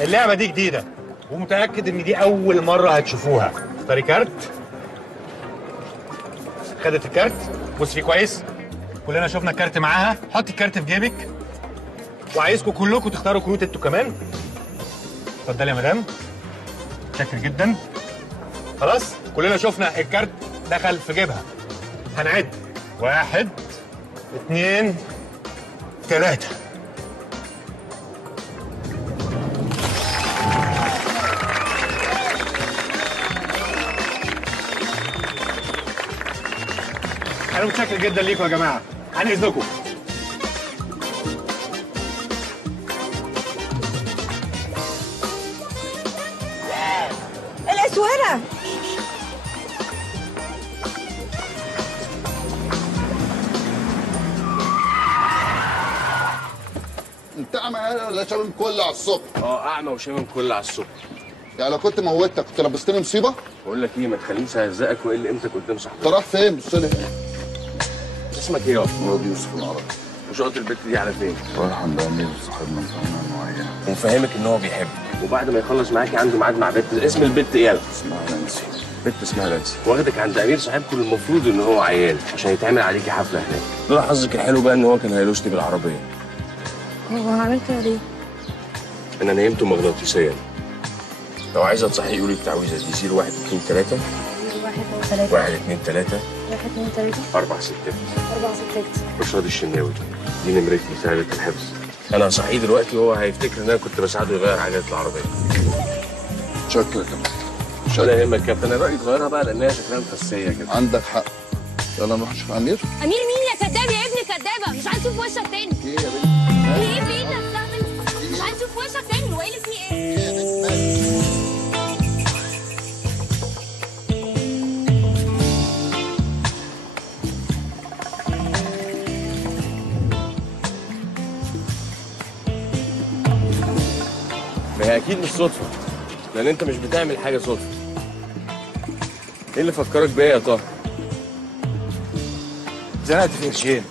اللعبة دي جديدة ومتأكد إن دي أول مرة هتشوفوها. اختاري كارت. خدت الكارت، بص فيه كويس. كلنا شفنا الكارت معاها، حطي الكارت في جيبك. وعايزكم كلكم تختاروا كروت انتوا كمان. اتفضلي يا مدام. شاكر جدا. خلاص كلنا شفنا الكارت دخل في جيبها. هنعد 1 2 3. أنا متشكر جدا ليكم يا جماعة، عن إذنكم. الأسورة انت اعمى ولا شامم كل على الصبح؟ اعمى وشامم كل على الصبح. يعني لو كنت موتك كنت لبستني مصيبه؟ بقول لك ايه، ما تخلينيش اهزقك واقل قيمتك قدام صاحبك. انت رايح فين؟ بص لي. اسمك ايه يابا؟ مراد يوسف العربي. وشقة البت دي على فين؟ رايح عند امير صاحبنا فنان معين. ومفهمك ان هو بيحبك، وبعد ما يخلص معاكي عنده ميعاد مع بنت. اسم البت ايه؟ اسمها نانسي. بنت اسمها نانسي. واخدك عند امير صاحبكم، المفروض ان هو عيان عشان يتعمل عليكي حفله هناك. دول حظك الحلو بقى ان هو كان هيلوشني بالعربيه. هو عملت كده ليه؟ انا نيمته مغناطيسيا. لو عايزه تصحي قولي التعويذه دي 0 1 2 3 1 2 3 4 6 رشاد الشناوي. دي نمرتي سهله الحفظ. انا هصحيه دلوقتي وهو هيفتكر ان انا كنت بساعده يغير عجله العربيه. شكرا يا كابتن. ولا يهمك يا كابتن، انا رايي تغيرها بقى لان هي شكلها مفسيه كده. عندك حق. يلا نروح نشوف امير. امير مين يا كداب يا ابني؟ كدابه مش عايز اشوف وشك تاني. ايه يا بنت؟ ايه في ايه بتستهبل؟ مش عايز اشوف وشك تاني. هو ايه اللي فيه ايه؟ ما هي اكيد مش صدفه، لان انت مش بتعمل حاجه صدفه. ايه اللي فكرك بيا يا طه؟ زنقت في قرشين.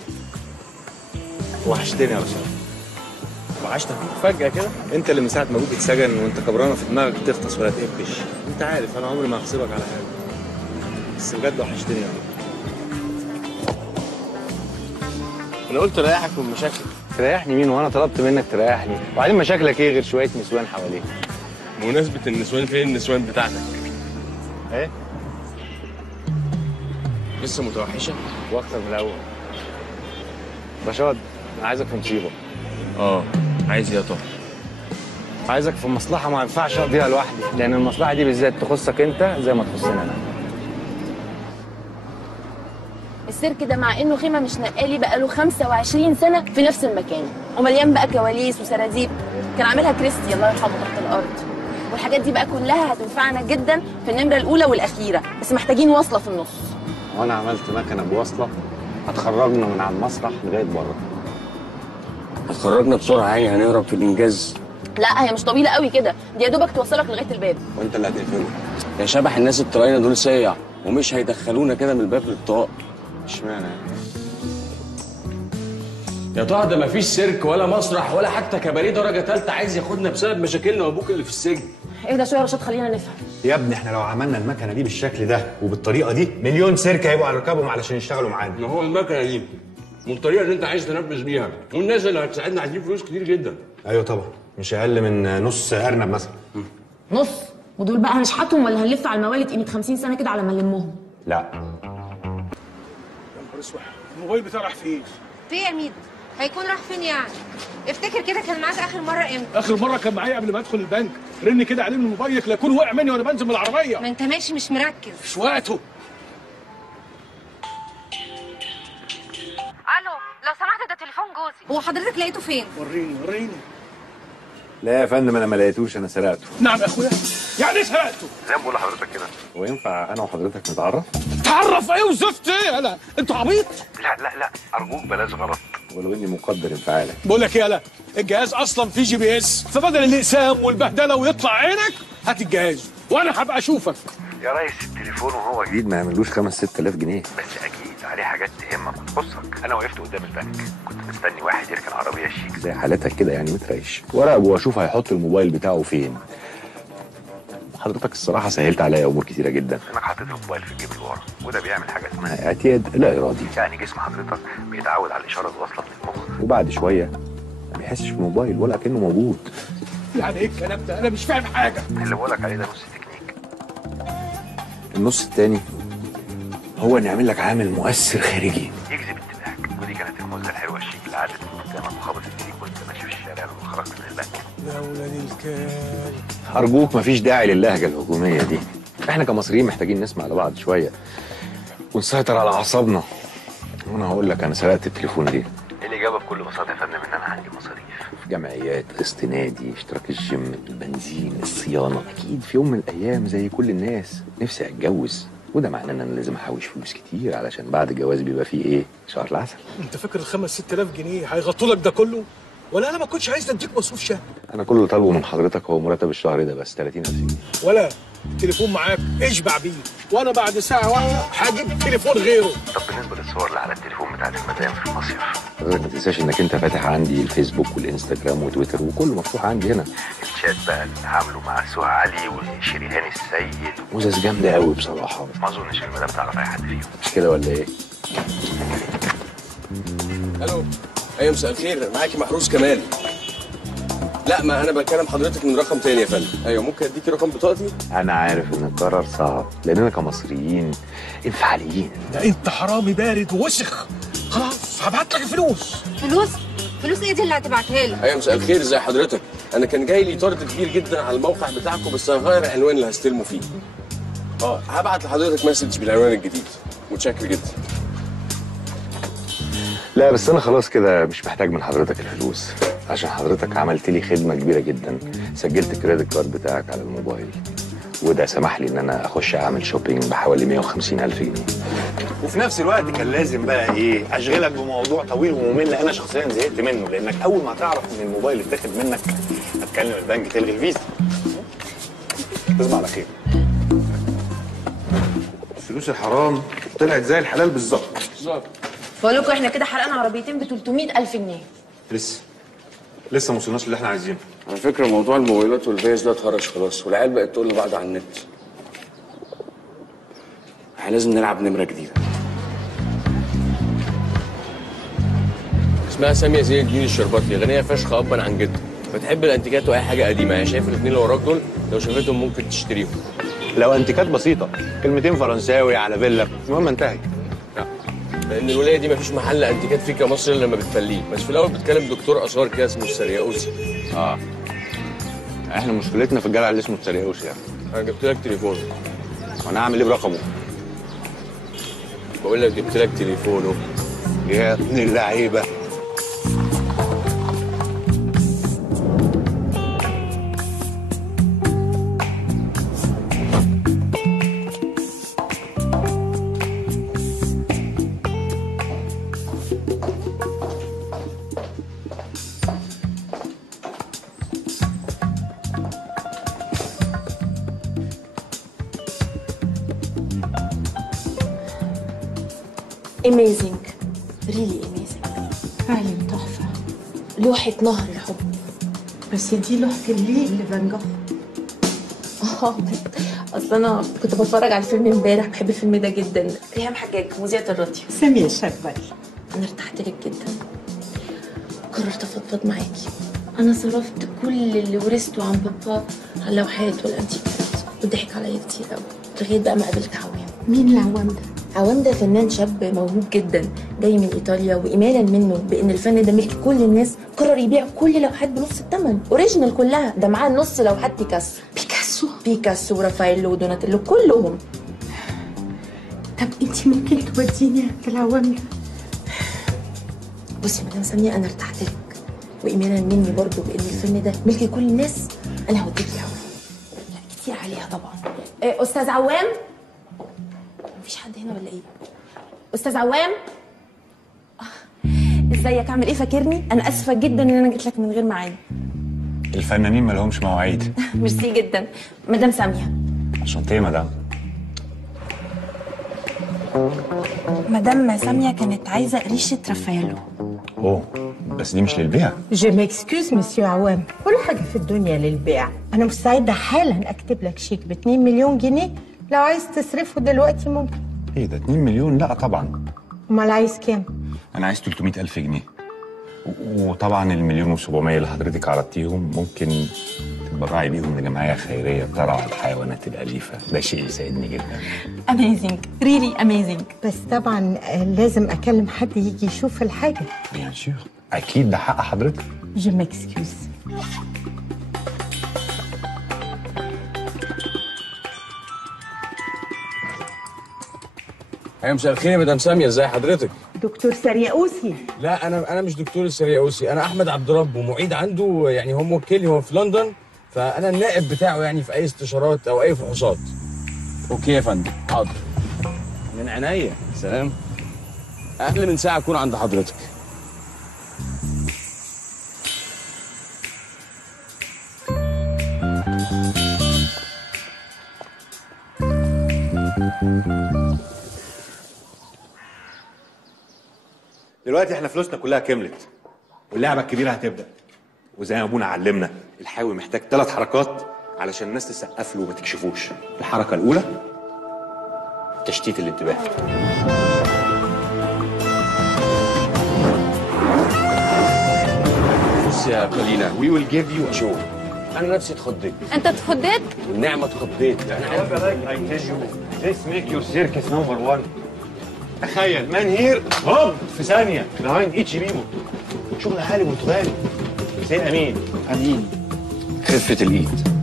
وحشتني يا رشاد. وحشتك فجاه كده؟ انت اللي من ساعه ما ابوك اتسجن وانت كبرانه في دماغك تفطس ولا تقفش. انت عارف انا عمري ما هغصبك على حاجه، بس بجد وحشتني يا رب. انا قلت اريحك من مشاكلك. تريحني مين وانا طلبت منك تريحني؟ وبعدين مشاكلك ايه غير شويه نسوان حواليك؟ بمناسبه النسوان، فين النسوان بتاعتك؟ ايه؟ لسه متوحشه؟ واكتر من الاول. رشاد انا عايزك في مصيبه. عايز ايه يا طه؟ عايزك في مصلحه ما ينفعش اقضيها لوحدي، لان المصلحه دي بالذات تخصك انت زي ما تخصني انا. السيرك ده مع انه خيمه مش نقالي بقاله 25 سنه في نفس المكان، ومليان بقى كواليس وسراديب. كان عاملها كريستي الله يرحمه تحت الارض. والحاجات دي بقى كلها هتنفعنا جدا في النمره الاولى والاخيره، بس محتاجين وصله في النص. وانا عملت مكنه بوصله هتخرجنا من على المسرح لغايه بره. هتخرجنا بسرعه يعني، هنهرب في الانجاز. لا هي مش طويله قوي كده، دي يا دوبك توصلك لغايه الباب. وانت اللي هتقفله. يا شبح الناس الطلاينه دول سيع ومش هيدخلونا كده من الباب للطاق. اشمعنى؟ يا طه ده مفيش سيرك ولا مسرح ولا حتى كباريه درجه ثالثه عايز ياخدنا بسبب مشاكلنا وابوك اللي في السجن. ايه ده شويه يا رشاد، خلينا نفهم. يا ابني احنا لو عملنا المكنه دي بالشكل ده وبالطريقه دي مليون سيرك هيبقوا على ركابهم علشان يشتغلوا معانا. ما هو المكنه دي والطريقه اللي انت عايز تنفذ بيها والناس اللي هتساعدنا عايزين فلوس كتير جدا. ايوه طبعا، مش اقل من نص ارنب مثلا. نص؟ ودول بقى هنشحتهم ولا هنلف على الموالد قيمه 50 سنه كده على ما نلمهم؟ لا. يا نهار اسود، الموبايل بتاعي راح فين؟ في يا ميدو؟ هيكون راح فين يعني؟ افتكر كده كان معاك اخر مره امتى؟ اخر مره كان معايا قبل ما ادخل البنك، رن كده عليه من موبايلك لا يكون وقع مني وانا بنزل من العربيه. ما انت ماشي مش مركز. مش وقته. الو لو سمحت ده تليفون جوزي. هو حضرتك لقيته فين؟ وريني. لا يا فندم انا ما لقيتوش، انا سرقته. نعم يا اخويا، يعني ايه سرقته؟ زي ما بقول لحضرتك كده. هو ينفع انا وحضرتك نتعرف؟ تعرف ايه وزفت ايه؟ يالا انت عبيط؟ لا ارجوك بلاش غلط، ولو اني مقدر انفعالك. بقول لك يالا الجهاز اصلا فيه GPS، فبدل الاقسام والبهدله ويطلع عينك هات الجهاز وانا هبقى اشوفك. يا ريس التليفون وهو جديد ما يعملوش 5-6 آلاف جنيه. بس اكيد عليه حاجات تهمك وتخصك. انا وقفت قدام البنك كنت مستني واحد يركن عربيه شيك زي حالتك كده يعني متريش وراقبه واشوف هيحط الموبايل بتاعه فين. حضرتك الصراحه سهلت عليا امور كتيره جدا. انك حطيت الموبايل في الجيب اللي ورا وده بيعمل حاجه اسمها اعتياد لا ارادي، يعني جسم حضرتك بيتعود على الاشاره اللي واصله من المخ وبعد شويه ما بيحسش بالموبايل ولا كأنه موجود. يعني ايه الكلام ده؟ انا مش فاهم حاجه. اللي بقولك عليه ده نص تكنيك. النص التاني هو ان يعمل لك عامل مؤثر خارجي يجذب انتباهك، ودي كانت الموزه الحلوه الشيك اللي قعدت قدامك وخبطت ايديك وانت ماشي في الشارع لما خرجت من البنك. يا ولاد الكلب. ارجوك مفيش داعي للهجه الهجوميه دي. احنا كمصريين محتاجين نسمع لبعض شويه ونسيطر على اعصابنا. وانا هقول لك انا سرقت التليفون ليه؟ الاجابه بكل بساطه يا فندم ان انا عندي مصاريف في جمعيات، قسط نادي، اشتراك الجيم، البنزين، الصيانه. اكيد في يوم من الايام زي كل الناس نفسي اتجوز، وده معناه ان انا لازم احوش فلوس كتير علشان بعد الجواز بيبقى فيه ايه؟ شهر العسل. انت فاكر ال 5-6000 جنيه هيغطوا لك ده كله؟ ولا انا ما كنتش عايز اديك مصروف شهر؟ انا كل اللي طالبه من حضرتك هو مرتب الشهر ده بس 30,000 جنيه. ولا التليفون معاك اشبع بيه، وانا بعد ساعه واحده هجيب تليفون غيره. طب بالنسبه للصور اللي على التليفون بتاعت المدام في المصيف، حضرتك ما تنساش انك انت فاتح عندي الفيسبوك والانستجرام وتويتر وكله مفتوح عندي هنا. الشات بقى اللي عامله مع سهى علي وشريهان السيد موزز جامده قوي بصراحه. ما اظنش المدام تعرف اي حد فيهم. مش كده ولا ايه؟ الو. ايوه مساء الخير، معاكي محروس كمال. لا ما انا بكلم حضرتك من رقم تاني يا فندم. ايوه ممكن اديكي رقم بطاقتي؟ انا عارف ان القرار صعب لاننا كمصريين انفعاليين. ده انت حرامي بارد ووسخ. خلاص هبعت لك الفلوس. فلوس ايه دي اللي هتبعتها لي؟ ايوه مساء الخير، ازي حضرتك؟ انا كان جاي لي طرد كبير جدا على الموقع بتاعكم بس هغير العنوان اللي هستلمه فيه. هبعت لحضرتك مسج بالعنوان الجديد. متشكر جدا. لا بس انا خلاص كده مش محتاج من حضرتك الفلوس عشان حضرتك عملت لي خدمه كبيره جدا. سجلت الكريدت كارد بتاعك على الموبايل وده سمح لي ان انا اخش اعمل شوبينج بحوالي 150,000 جنيه. وفي نفس الوقت كان لازم بقى ايه اشغلك بموضوع طويل وممل انا شخصيا زهقت منه، لانك اول ما تعرف ان الموبايل اتاخد منك هتكلم البنك تلغي الفيزا. تصبح على خير. الفلوس الحرام طلعت زي الحلال بالظبط. بقول لكم احنا كده حرقنا عربيتين ب 300,000 جنيه. لسه ما وصلناش اللي احنا عايزينه. على فكره موضوع الموبايلات والفيز ده اتهرش خلاص، والعيال بقت تقول لبعض على النت. احنا لازم نلعب نمره جديده. اسمها ساميه زين الدين الشرباطي، غنيه فشخ ابا عن جد. بتحب الانتيكات واي حاجه قديمه. يعني شايف الاثنين اللي وراك دول لو شافتهم ممكن تشتريهم. لو انتيكات بسيطه كلمتين فرنساوي على فيلا المهم انتهت. لان الولايه دي مفيش محل انتيكات فيه كمصر الا لما بتفليه. بس في الاول بتكلم دكتور اثار كده اسمه السرياوسي. احنا مشكلتنا في الجدع اللي اسمه السرياوسي يعني. انا جبت لك تليفونه. وانا اعمل ايه برقمه؟ بقول لك جبت لك تليفونه. يا ابن اللعيبه. اميزنج، ريلي اميزنج، فعلا تحفة. لوحة نهر الحب. بس دي لوحة الليل لفان جوخ. اصل انا كنت بتفرج على الفيلم امبارح، بحب الفيلم ده جدا. ريهام حجاج مذيعة الراديو. سامية شغال. انا ارتحت لك جدا، قررت افضفض معاكي. انا صرفت كل اللي ورثته عن بابا على اللوحات والانتيكات وضحك عليا كتير قوي لغايه بقى ما قابلت عوام. مين العوام ده؟ عوام ده فنان شاب موهوب جدا جاي من ايطاليا، وايمانا منه بان الفن ده ملك كل الناس قرر يبيع كل لوحات بنص الثمن، اوريجينال كلها. ده معاه نص لوحات بيكاسو ورافايلو ودوناتيلو كلهم. طب انت ممكن توديني عند العوام ده؟ بصي يا مدام ساميه، انا ارتحت لك وايمانا مني برضو بان الفن ده ملك كل الناس. انا هوديك عوام. لا كتير عليها طبعا. استاذ عوام، مفيش حد هنا ولا ايه؟ استاذ عوام، ازيك؟ عامل ايه؟ فاكرني؟ انا اسفه جدا ان انا جيت لك من غير ميعاد. الفنانين مالهمش مواعيد. ميرسي جدا. مدام ساميه. عشان ايه يا مدام؟ مدام ساميه كانت عايزه ريشه رافايلو. اوه بس دي مش للبيع. جو ميكسكوز مسيو عوام، كل حاجة في الدنيا للبيع. أنا مستعدة حالا أكتب لك شيك ب2 مليون جنيه لو عايز تصرفه دلوقتي ممكن. ايه ده 2 مليون؟ لا طبعا. أمال عايز كام؟ انا عايز 300,000 جنيه. وطبعا ال1,700,000 اللي حضرتك عرضتيهم ممكن تتبرعي بيهم لجمعيه خيريه بترعى الحيوانات الاليفه، ده شيء يسعدني جدا. اميزنج، ريلي اميزنج. بس طبعا لازم أكلم حد يجي يشوف الحاجة. بيان سور، اكيد ده حق حضرتك. جو ميكسكوز. مساء الخير يا مدام ساميه، ازي حضرتك؟ دكتور سرياوسي. لا انا مش دكتور السرياوسي، انا احمد عبد رب ومعيد عنده، يعني هو موكلني، هو في لندن، فانا النائب بتاعه يعني في اي استشارات او اي فحوصات. اوكي يا فندم، حاضر. من عينيا. سلام. اقل من ساعه اكون عند حضرتك. دلوقتي احنا فلوسنا كلها كملت واللعبه الكبيره هتبدا، وزي ما ابونا علمنا الحاوي محتاج 3 حركات علشان الناس تسقف له وما تكشفوش. الحركه الاولى تشتيت الانتباه. بص يا بولينا، وي ويل جيف يو ا شو. انا نفسي اتخضيت. انت اتخضيت؟ والنعمه اتخضيت. انا عارف. This make your circus number 1. تخيل مان هير هوب في ثانيه behind each ريمو. شغل عالي برتغالي. حسين امين. امين. خفه الايد.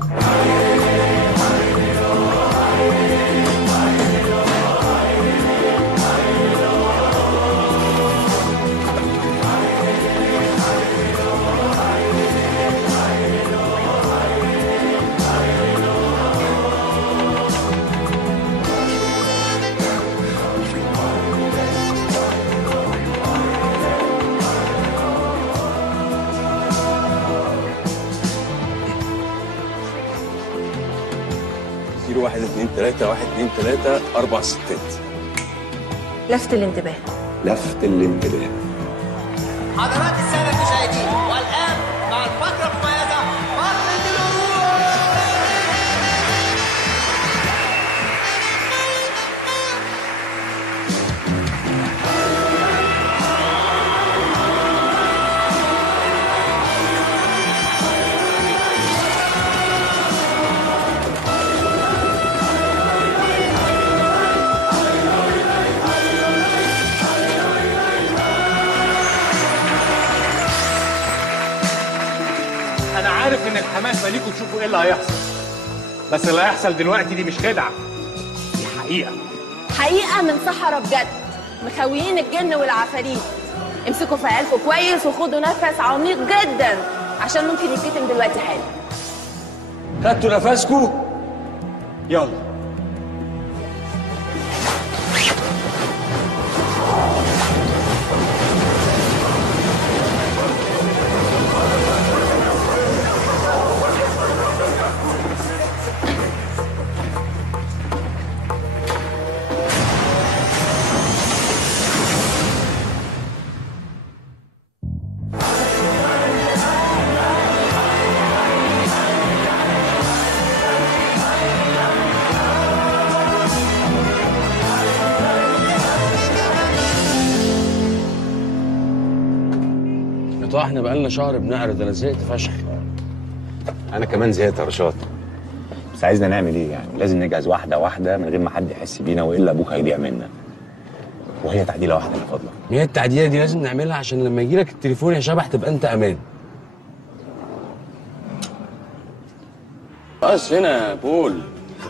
كيلو 1 2 3 1 2 3 4 ستات. لفت الانتباه. لفت الانتباه. حضرات السادة المشاهدين، والآن مع الفقرة المميزة فقرة الورود. انا عارف ان الحماس ماليكوا تشوفوا ايه اللي هيحصل، بس اللي هيحصل دلوقتي دي مش خدعه، دي حقيقه. حقيقه من صحراء بجد، مخويين الجن والعفاريت. امسكوا في عيالكم كويس وخدوا نفس عميق جدا عشان ممكن يتكتم دلوقتي حالا. خدتوا نفسكم؟ يلا. طبعا احنا بقالنا شهر بنعرض، انا زهقت فشخ. انا كمان زهقت يا رشاد، بس عايزنا نعمل ايه يعني؟ لازم نجهز واحده واحده من غير ما حد يحس بينا، والا ابوك هيضيع منا. وهي تعديله واحده من فضلك. هي التعديله دي لازم نعملها عشان لما يجي لك التليفون يا شبح تبقى انت امان. بس هنا بول.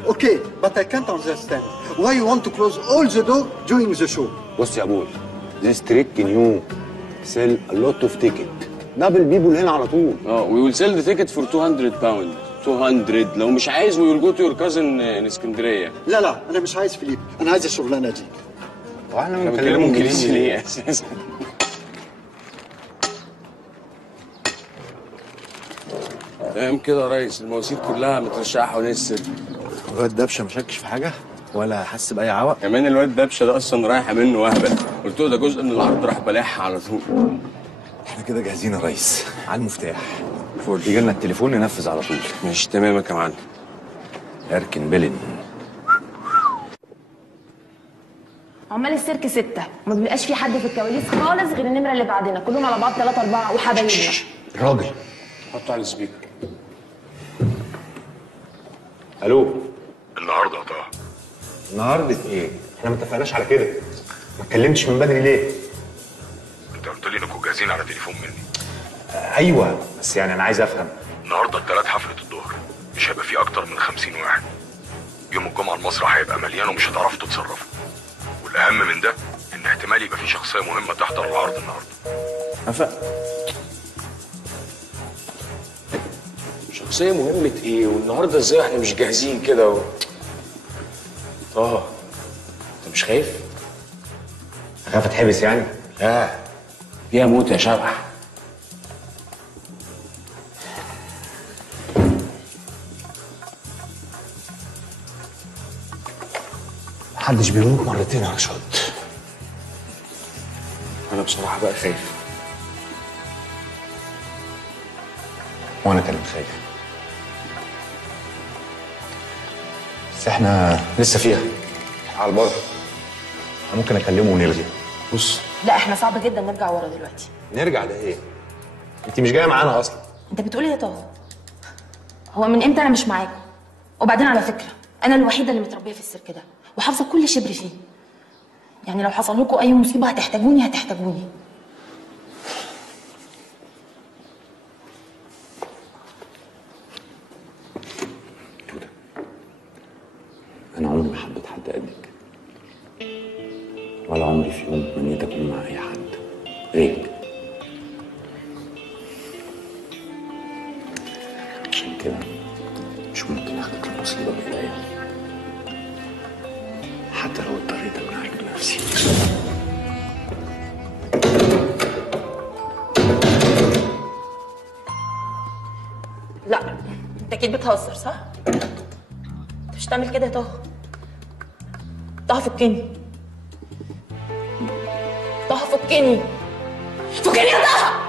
Okay, but I can't understand why you want to close all the door during the show. بص يا بول، this trick new sell a lot of ticket. دبل بيبول هنا على طول. we will sell the ticket for 200 pound. 200 لو مش عايز we will go to your cousin in اسكندريه. لا انا مش عايز فيليب، انا عايز الشغلانه دي. واحنا بنتكلم انجليزي ليه اساسا؟ تمام كده يا ريس، المواسير كلها مترشقه حوالين السر. الواد دبشه ما شكش في حاجه؟ ولا حس باي عوق؟ كمان الواد دبشه ده اصلا رايحه منه وهبل، قلت له ده جزء من العرض راح بلاحها على طول. احنا كده جاهزين يا ريس، على المفتاح. فول يجي لنا التليفون ننفذ على طول. ماشي تمام يا معلم. اركن بلن. عمال السيرك 6، ما بيبقاش في حد في الكواليس خالص غير النمره اللي بعدنا، كلهم على بعض 3 4 وحبايبنا. راجل حطه على السبيكر. الو. النهارده يا طه. النهارده ايه؟ احنا ما اتفقناش على كده. ما اتكلمتش من بدري ليه؟ انت قلت لي انكم جاهزين على تليفون مني. ايوه بس يعني انا عايز افهم. النهارده الثلاث حفله الظهر، مش هيبقى فيه اكتر من 50 واحد. يوم الجمعه المسرح هيبقى مليان ومش هتعرفوا تتصرفوا. والاهم من ده ان احتمال يبقى في شخصيه مهمه تحضر العرض النهارده. شخصيه مهمه ايه؟ والنهارده ازاي واحنا مش جاهزين كده انت مش خايف؟ اخاف اتحبس يعني؟ لا فيها موت يا شبح. محدش بيموت مرتين يا رشاد. انا بصراحه بقى خايف. وانا كمان خايف. بس احنا لسه فيها على البر. انا ممكن اكلمه ونلغي. بص لا احنا صعب جدا نرجع ورا دلوقتي. نرجع ده ايه؟ انت مش جايه معانا اصلا. انت بتقول ايه يا طه؟ هو من امتى انا مش معاكم؟ وبعدين على فكره انا الوحيده اللي متربيه في السيرك ده وحافظه كل شبر فيه. يعني لو حصل لكم اي مصيبه هتحتاجوني. انا عمري ما حبيت حد قدك، ولا عمري في يوم تمنيت اكون مع اي حد غيرك. عشان كده مش ممكن اخدك المصيبه بايديا، حتى لو اضطريت امنعك بنفسي. لا انت اكيد بتهزر صح؟ انت مش هتعمل كده يا طه. طه فكني. فكني يا طه.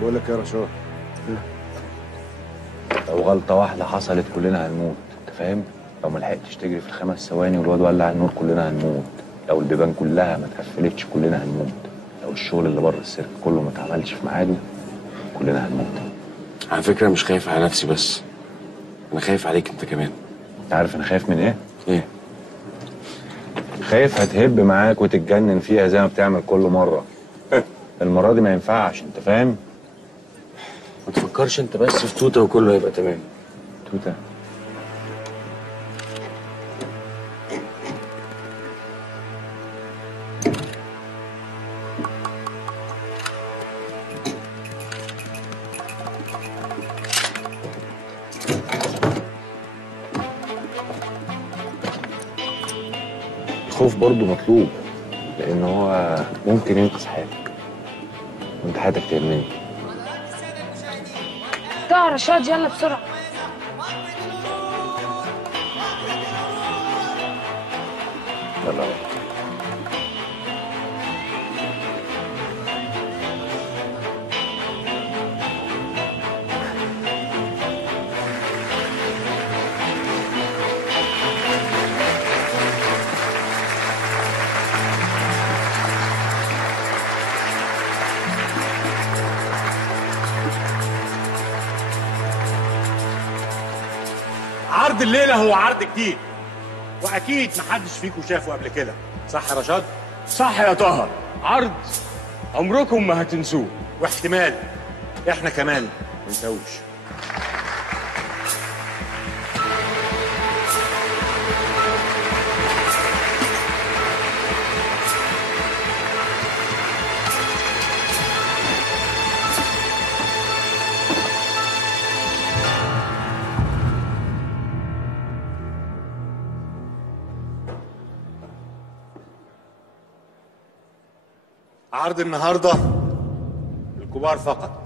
بقول لك يا رشاد، لو غلطة واحدة حصلت كلنا هنموت، انت فاهم؟ لو ما لحقتش تجري في ال5 ثواني والواد ولع النور كلنا هنموت، لو البيبان كلها ما اتقفلتش كلنا هنموت، لو الشغل اللي بره السيرك كله ما اتعملش في ميعاده كلنا هنموت. على فكره مش خايف على نفسي بس، انا خايف عليك انت كمان. انت عارف انا خايف من ايه؟ ايه؟ خايف هتهب معاك وتتجنن فيها زي ما بتعمل كل مرة. المرة دي ما ينفعش، انت فاهم؟ ما تفكرش انت بس في توته وكله هيبقى تمام. توته؟ الخوف برضه مطلوب، لان هو ممكن ينقذ حياتك وانت حياتك تهمني. طه رشاد يلا بسرعه. يلا عرض الليله هو عرض جديد، واكيد محدش فيكم شافه قبل كده، صح يا رشاد؟ صح يا طه، عرض عمركم ما هتنسوه، واحتمال احنا كمان ما ننساهوش. عرض النهارده الكبار فقط.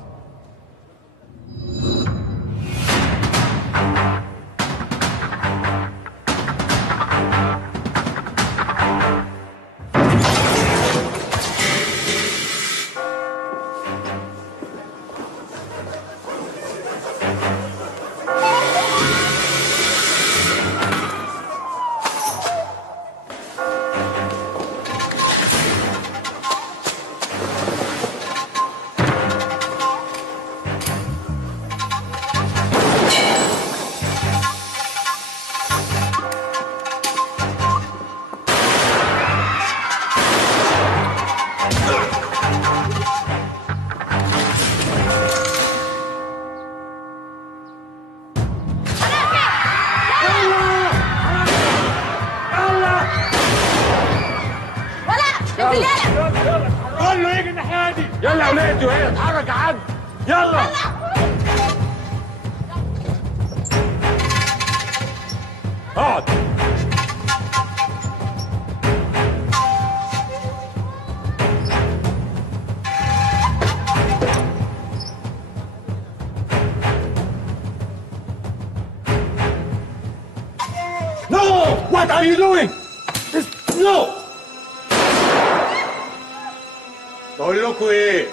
كله يجي الناحيه دي. يلا يا ولاد وهي اتحرك يا حاج. يلا اقعد. No! What are you doing? No! بقول لكم ايه؟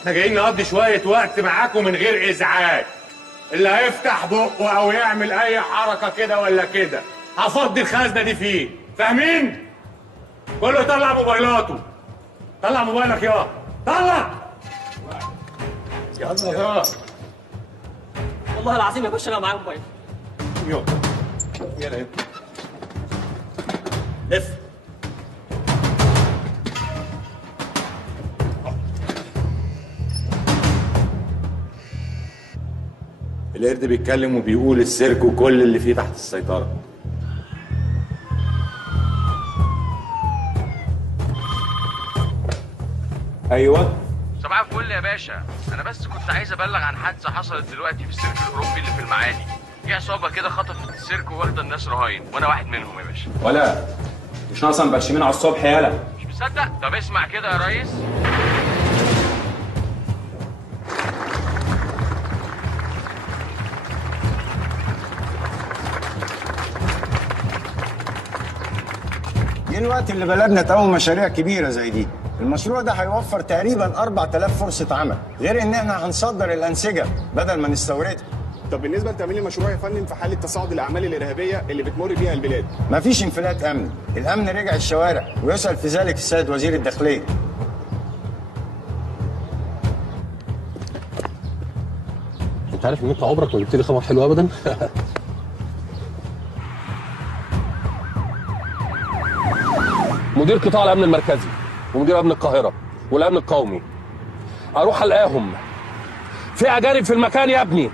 احنا جايين نقضي شوية وقت معاكم من غير ازعاج. اللي هيفتح بقه او يعمل اي حركة كده ولا كده هفضي الخزنة دي فيه، فاهمين؟ كله يطلع موبايلاته. طلع موبايلك يا طلع. يلا يا والله العظيم يا باشا انا معايا موبايل. يلا لف. القرد بيتكلم وبيقول السيرك وكل اللي فيه تحت السيطرة. ايوه صباح الفل يا باشا، انا بس كنت عايز ابلغ عن حادثه حصلت دلوقتي في السيرك الاوروبي اللي في المعادي. في عصابه كده خطفت السيرك واخده الناس رهاين، وانا واحد منهم يا باشا. ولا مش ناقصه مبرشمين على الصبح يالا. مش مصدق؟ طب اسمع كده يا ريس. جه الوقت اللي بلدنا تقوم مشاريع كبيره زي دي. المشروع ده هيوفر تقريبا 4000 فرصه عمل، غير ان احنا هنصدر الانسجه بدل ما نستوردها. طب بالنسبه لتمويل المشروع يا فندم في حاله تصاعد الاعمال الارهابيه اللي بتمر بيها البلاد؟ مفيش انفلات امني، الامن رجع الشوارع ويسال في ذلك السيد وزير الداخليه. انت عارف ان انت عمرك ما جبت لي خبر حلو ابدا. مدير قطاع الامن المركزي ومدير امن القاهره والامن القومي اروح الاقيهم في اجانب في المكان يا ابني.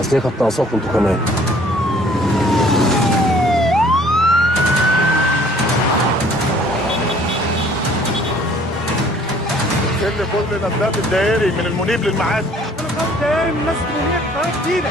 اصل هي كانت ناقصاكم انتوا كمان. كل نبات الدائري من المنيب للمعادي. نبات دائري من ناس منيب قناه جديده.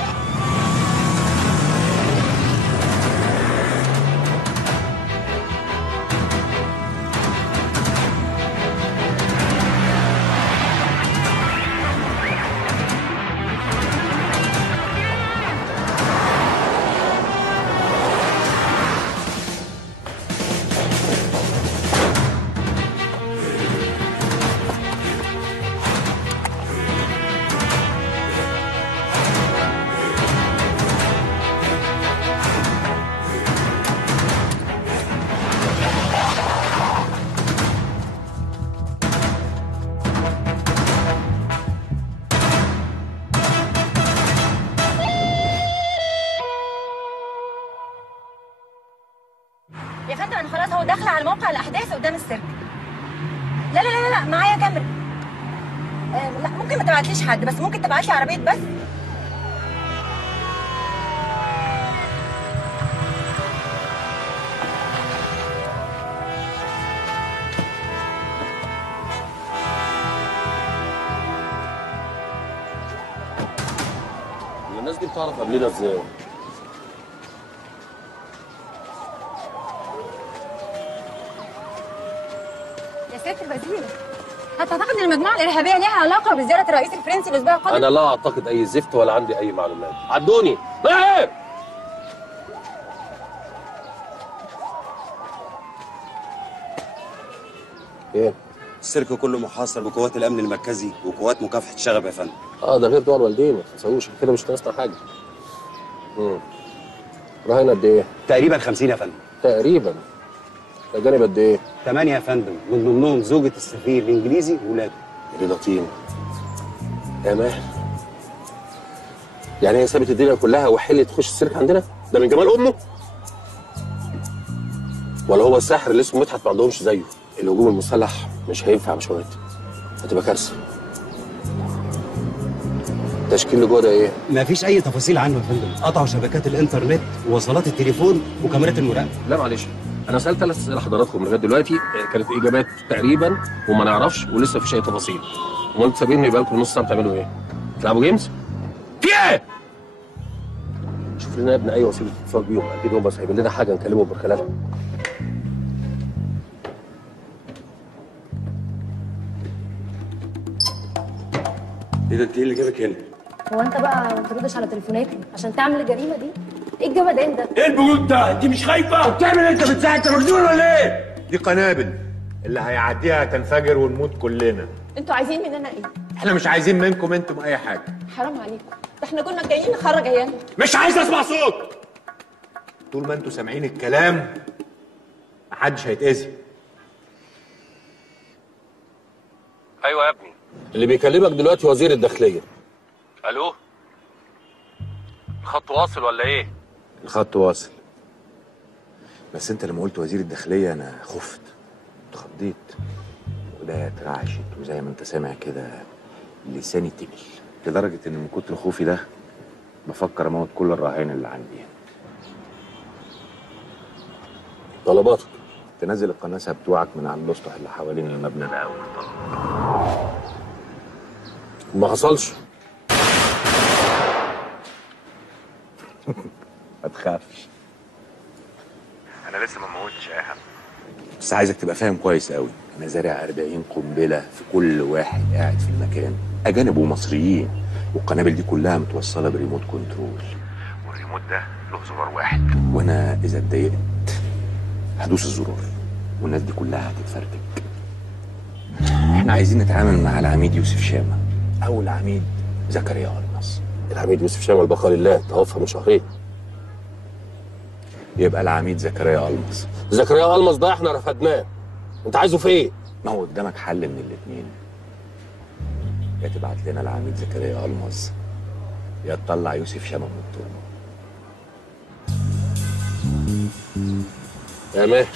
يا فندم انا خلاص هو داخله على موقع الاحداث قدام السيرك. لا لا لا لا معايا كاميرا. لا ممكن ما تبعتليش حد، بس ممكن تبعتلي عربيه بس. الناس دي بتعرف قبلنا ازاي؟ يا سيادة الوزير، هتعتقد ان المجموعة الإرهابية ليها علاقة بزيارة الرئيس الفرنسي الأسبوع القادم؟ انا لا اعتقد اي زفت ولا عندي اي معلومات. عدوني. ايه؟ ايه؟ السيرك كله محاصر بقوات الامن المركزي وقوات مكافحه الشغب يا فندم. ده غير دول والدين، ما تنساوش كده مش ناقصنا حاجه. رهينه قد ايه؟ تقريبا 50 يا فندم. تقريبا. اجانب قد ايه؟ 8 يا فندم، من ضمنهم زوجة السفير الانجليزي وولاده. يا لطيم. يا ماهر. يعني هي سابت الدنيا كلها وحلت تخش السيرك عندنا؟ ده من جمال امه؟ ولا هو الساحر اللي اسمه مدحت ما عندهمش زيه؟ الهجوم المسلح مش هينفع يا باشمهندس، هتبقى كارثه. التشكيل اللي جوه ده ايه؟ مفيش اي تفاصيل عنه يا فندم، قطعوا شبكات الانترنت ووصلات التليفون وكاميرات المراقبه. لا معلش، انا سالت 3 اسئله حضراتكم لغايه دلوقتي كانت اجابات تقريبا وما نعرفش ولسه مفيش اي تفاصيل. امال انتوا سابين يبقى لكم نص ساعه بتعملوا ايه؟ تلعبوا جيمز؟ في ايه؟ شوف لنا يا ابني اي وسيله اتصال بيهم، اكيد هم سايبين لنا حاجه نكلمهم من خلالها. ايه ده، انت ايه اللي جابك هنا؟ هو انت بقى ما بتردش على تليفوناتي عشان تعمل الجريمه دي؟ ايه الجمدان ده؟ ايه البرود ده؟ انت مش خايفه؟ بتعمل انت بتساعد؟ انت مجنون ولا ايه؟ دي قنابل اللي هيعديها هتنفجر ونموت كلنا. انتوا عايزين مننا ايه؟ احنا مش عايزين منكم انتم اي حاجه. حرام عليكم، ده احنا كنا جايين نخرج عيالنا. مش عايز اسمع صوت. طول ما انتوا سامعين الكلام محدش هيتأذي. ايوه يا ابني، اللي بيكلمك دلوقتي وزير الداخليه. الو؟ الخط واصل ولا ايه؟ الخط واصل، بس انت لما قلت وزير الداخليه انا خفت اتخضيت وده اترعشت، وزي ما انت سامع كده لساني تقل لدرجه ان من كتر خوفي ده بفكر اموت كل الرهائن اللي عندي. طلباتك تنزل القناصه بتوعك من على الاسطح اللي حوالين المبنى ده ما حصلش. ما تخافش، انا لسه ما موتش اي حد، بس عايزك تبقى فاهم كويس قوي. انا زارع 40 قنبله في كل واحد قاعد في المكان، اجانب ومصريين، والقنابل دي كلها متوصله بريموت كنترول، والريموت ده له زرار واحد، وانا اذا اتضايقت هدوس الزرار والناس دي كلها هتتفرتك. احنا عايزين نتعامل مع العميد يوسف شامه او العميد زكريا المص. العميد يوسف شامه البقاء لله توفى من شهرين. يبقى العميد زكريا المص. زكريا المص ده احنا رفضناه، انت عايزه في ايه؟ ما هو قدامك حل من الاثنين، يا تبعت لنا العميد زكريا المص يا تطلع يوسف شامه من التربه. يا ماهر،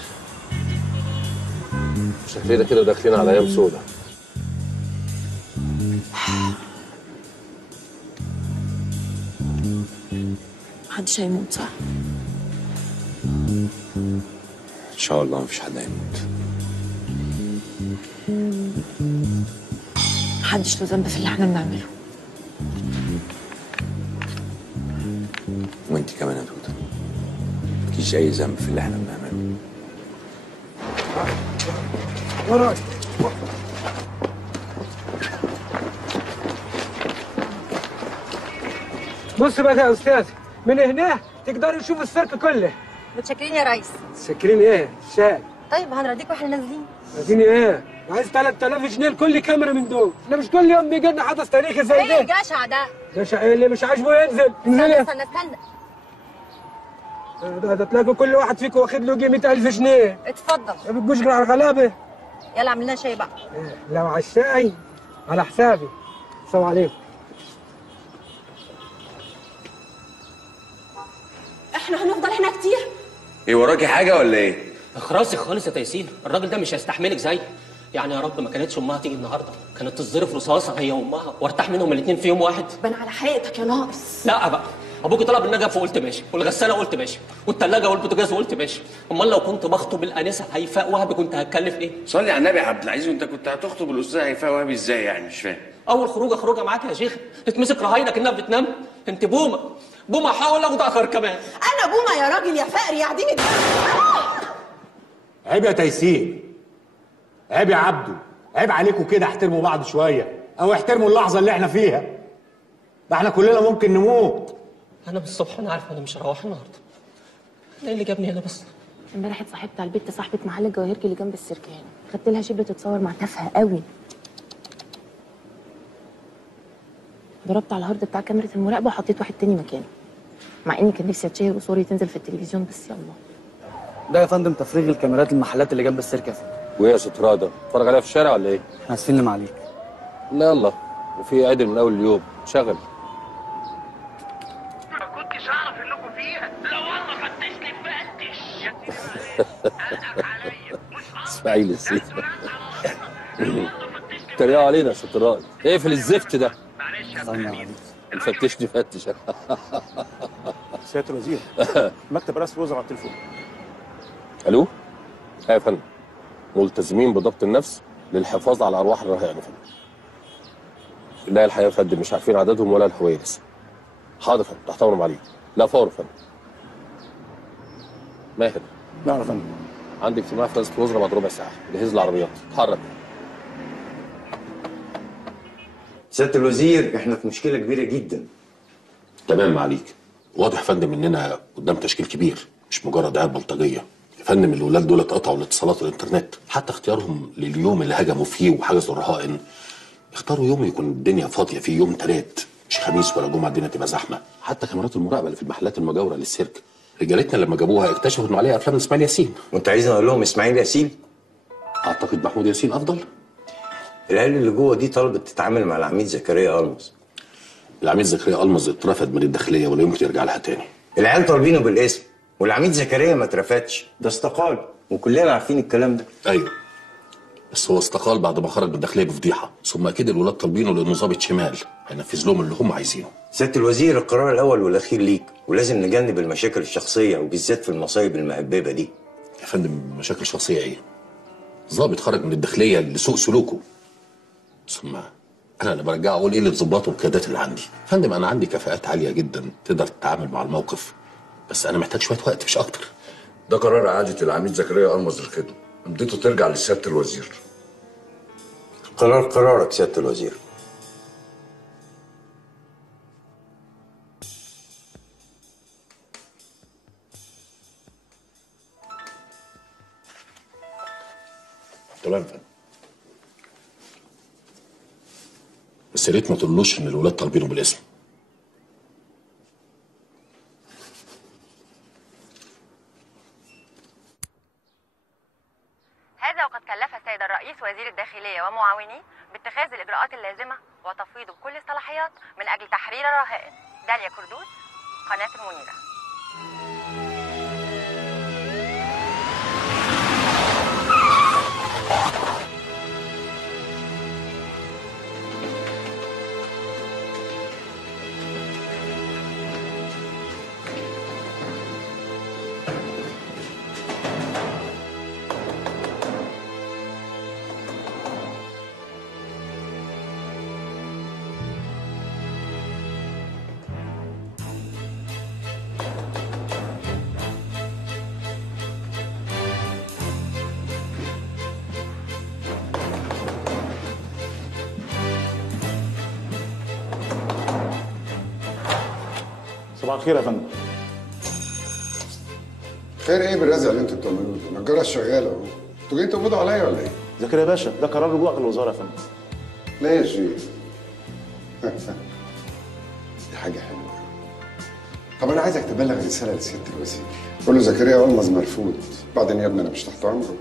شكلنا كده داخلين على ايام سودا. محدش هيموت صح؟ ان شاء الله مفيش حد هيموت. محدش له ذنب في اللي احنا بنعمله. وانت كمان يا توته مفيش اي ذنب في اللي احنا بنعمله. وراك. بص بقى يا استاذ، من هنا تقدري تشوف السيرك كله. متشكرين يا ريس. سكرين ايه؟ شاي. طيب هنرديك واحنا نازلين. عايزين ايه؟ عايز 3000 جنيه لكل كاميرا من دول. احنا مش كل يوم بيجي لنا حدث تاريخي زي ايه ده. الجشع ده؟ جشع ايه اللي مش عاجبه ينزل؟ استنى استنى استنى. ده تلاقوا كل واحد فيكم واخد له 100,000 جنيه. اتفضل. ما بتجوش غير على الغلابه. يلا اعمل لنا شاي بقى. لو على الشاي على حسابي. السلام عليكم. احنا هنفضل هنا كتير؟ ايه وراكي حاجه ولا ايه؟ اخرسي خالص يا تيسير، الراجل ده مش هيستحملك زي يعني. يا رب ما كانتش امها تيجي النهارده، كانت تصرف رصاصه هي وامها وارتاح منهم الاثنين في يوم واحد. بان على حقيقتك يا ناقص. لا بقى، ابوكي طلب النجف وقلت ماشي، والغساله قلت ماشي، والثلاجه والبوتاجاز وقلت ماشي. امال لو كنت بخطب الانسه هيفاء وهبي كنت هتكلف ايه؟ صلي على النبي يا عبد العزيز، وانت كنت هتخطب الاستاذ هيفاء وهبي ازاي يعني؟ مش فاهم. اول خروجه معاك يا شيخ تتمسك رهاينه كانها بتنام. انت بومه هحاول اخد اخر كمان. انا بومه يا راجل يا فقري يا عديم عيب يا تيسير، عيب يا عبده، عيب عليكم كده. احترموا بعض شويه، او احترموا اللحظه اللي احنا فيها. ده احنا كلنا ممكن نموت. انا من الصبح انا عارفه اني مش هروح النهارده. انا ايه اللي جابني هنا بس؟ امبارح اتصاحبت على البت صاحبه محل الجواهرجي اللي جنب السركان، خدت لها شبه تتصور مع تافهه قوي. ضربت على الهارد بتاع كاميرا المراقبه وحطيت واحد تاني مكانه، مع اني كان نفسي اتشهر وصوري تنزل في التلفزيون، بس يلا. ده يا فندم تفريغ الكاميرات المحلات اللي جنب السيركه. وايه يا ست رادة؟ اتفرج عليها في الشارع ولا ايه؟ احنا اسفين لما عليك. لا يلا، وفي عدل من اول اليوم شغل. ما كنتش اعرف انكم فيها، لو والله فتشني فتش. اسماعيل السيد تريقوا علينا يا ست رادة. اقفل الزفت ده. فتشني فتش. سياده الوزير، مكتب رئاسه الوزراء على التليفون. الو؟ يا فندم، ملتزمين بضبط النفس للحفاظ على ارواح الرهائن يا فندم. لا الحقيقه يا فندم مش عارفين عددهم ولا الهويه لسه. حاضر يا فندم، تحت امرهم عليك. لا فور يا فندم. ماهر. لا يا فندم. عندي اجتماع في رئاسه الوزراء بعد ربع ساعه، جهز العربيات، اتحرك. سياده الوزير، احنا في مشكله كبيره جدا. تمام عليك. واضح يا فندم اننا قدام تشكيل كبير، مش مجرد عيال بلطجيه. يا فندم الولاد دول اتقطعوا الاتصالات والانترنت، حتى اختيارهم لليوم اللي هجموا فيه وحجزوا الرهائن اختاروا يوم يكون الدنيا فاضيه فيه، يوم تلات مش خميس ولا جمعه الدنيا تبقى زحمه. حتى كاميرات المراقبه اللي في المحلات المجاوره للسيرك رجالتنا لما جابوها اكتشفوا انه عليها افلام اسماعيل ياسين. وانت عايزني اقول لهم اسماعيل ياسين؟ اعتقد محمود ياسين افضل. العيال اللي جوه دي طلبت تتعامل مع العميد زكريا المز. العميد زكريا المز اترفد من الداخليه ولا يمكن يرجع لها تاني. العيال طالبينه بالاسم، والعميد زكريا ما اترفدش، ده استقال، وكلنا عارفين الكلام ده. ايوه بس هو استقال بعد ما خرج من الداخليه بفضيحه، ثم اكيد الولاد طالبينه لانه ضابط شمال هينفذ لهم اللي هم عايزينه. سياده الوزير، القرار الاول والاخير ليك، ولازم نجنب المشاكل الشخصيه وبالذات في المصايب المهببه دي. يا فندم مشاكل شخصيه ايه؟ ضابط خرج من الداخليه لسوء سلوكه. ثم انا اللي برجع اقول ايه اللي تظبطه القيادات اللي عندي. يا فندم انا عندي كفاءات عاليه جدا تقدر تتعامل مع الموقف، بس انا محتاج شويه وقت مش اكتر. ده قرار اعاده العميد زكريا المز للخدمه، امضيته ترجع لسياده الوزير. قرارك سياده الوزير. تمام فندم. بس يا ريت ما تقولوش ان الولاد طالبينه بالاسم. هذا وقد كلف السيد الرئيس وزير الداخلية ومعاونيه باتخاذ الإجراءات اللازمة وتفويضه بكل الصلاحيات من أجل تحرير الرهائن. داليا كردوس، قناة المنيرة. صباح الخير يا فندم. خير ايه بالرزق اللي انتوا بتعملوه ده؟ ما الجرس شغال اهو. انتوا جايين تقبضوا عليا ولا ايه؟ زكريا باشا، ده قرار رجوعك للوزاره يا فندم. لا يا شريف. دي حاجه حلوه. طب انا عايزك تبلغ رساله لسياده الوزير. قول له زكريا المز مرفوض. بعدين يا ابني انا مش تحت امره.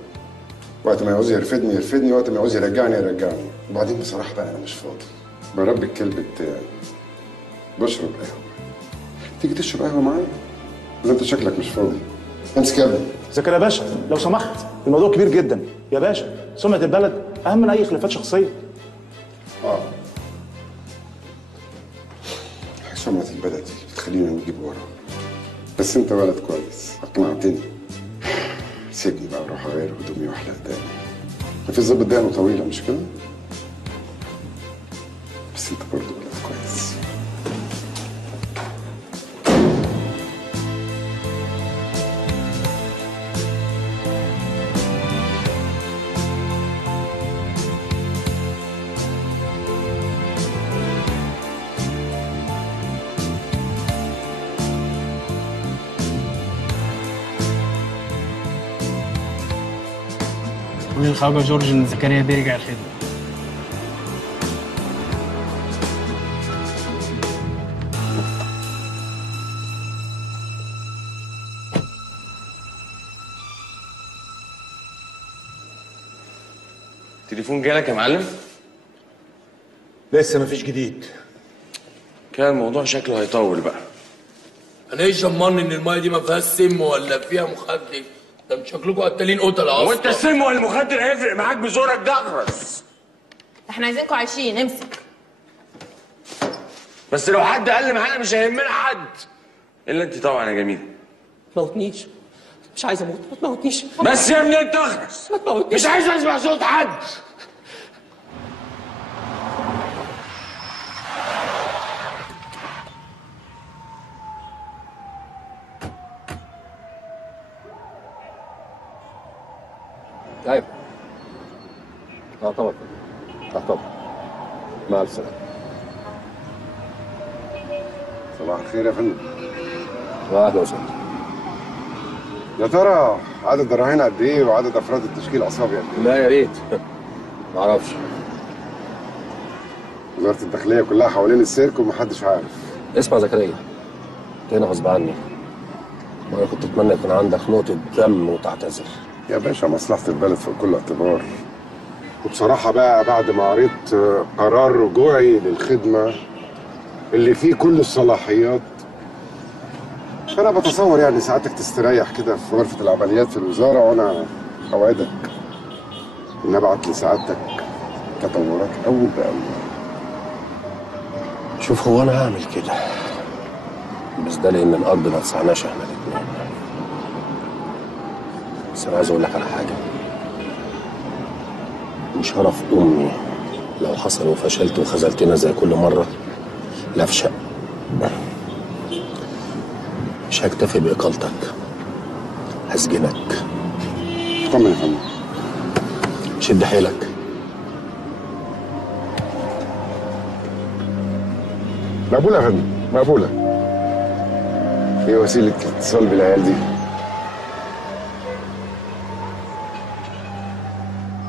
وقت ما يعوز يرفدني يرفدني، وقت ما يعوز يرجعني يرجعني. وبعدين بصراحه بقى انا مش فاضي. بربي الكلب بتاعي. بشرب قهوه. تيجي تشرب قهوه معايا؟ ولا انت شكلك مش فاضي؟ امسك يا ابني. زكريا باشا لو سمحت، الموضوع كبير جدا يا باشا، سمعة البلد اهم من اي خلافات شخصيه. سمعة البلد دي بتخلينا نجيب ورا، بس انت ولد كويس اقنعتني. سيبني بقى اروح اغير هدومي واحلق دقني. مفيش ظابط دقنه طويله مش كده؟ بس انت برضه ولد كويس. قول للخواجه جورج ان زكريا بيرجع الخدمه. تليفون جالك يا معلم؟ لسه مفيش جديد. كده الموضوع شكله هيطول بقى. انا ايش ضمني ان المايه دي ما فيهاش سم ولا فيها مخدر؟ ده مش شكلكم قتالين قتل اصلا. وانت السم ولا المخدر هيفرق معاك بزورك ده اخرس. احنا عايزينكم عايشين، امسك. بس لو حد قال معانا مش هيهمنا حد الا انت طبعا يا جميل. ما تموتنيش، مش عايز اموت، ما تموتنيش. بس يا ابني انت اخرس، ما تموتنيش، مش عايز اسمع صوت حد. ايوه. طبعا. طبعا. مع السلامه. صباح الخير يا فندم. اهلا وسهلا. يا ترى عدد الرهائن قد ايه وعدد افراد التشكيل اصابع قد ايه؟ لا يا ريت. ما اعرفش. وزاره الداخليه كلها حوالين السيرك ومحدش عارف. اسمع زكريا، انت هنا غصب عني، وانا كنت اتمنى يكون عندك نقطه دم وتعتذر. يا باشا مصلحه البلد فوق كل اعتبار. وبصراحه بقى بعد ما قريت قرار رجوعي للخدمه اللي فيه كل الصلاحيات، فانا بتصور يعني ساعتك تستريح كده في غرفه العمليات في الوزاره، وانا اوعدك ان ابعت لسعادتك تطورات اول باول. شوف، هو انا هعمل كده، بس ده لان الارض ما تسعناش احنا الاثنين. بس انا عايز اقول لك على حاجه، مش هعرف امي لو حصل وفشلت وخذلتنا زي كل مره لافشق. مش هكتفي باقالتك، هسجنك. طمن يا فندم. شد حيلك. مقبولة يا فندم، مقبولة. ايه وسيلة الاتصال بالعيال دي؟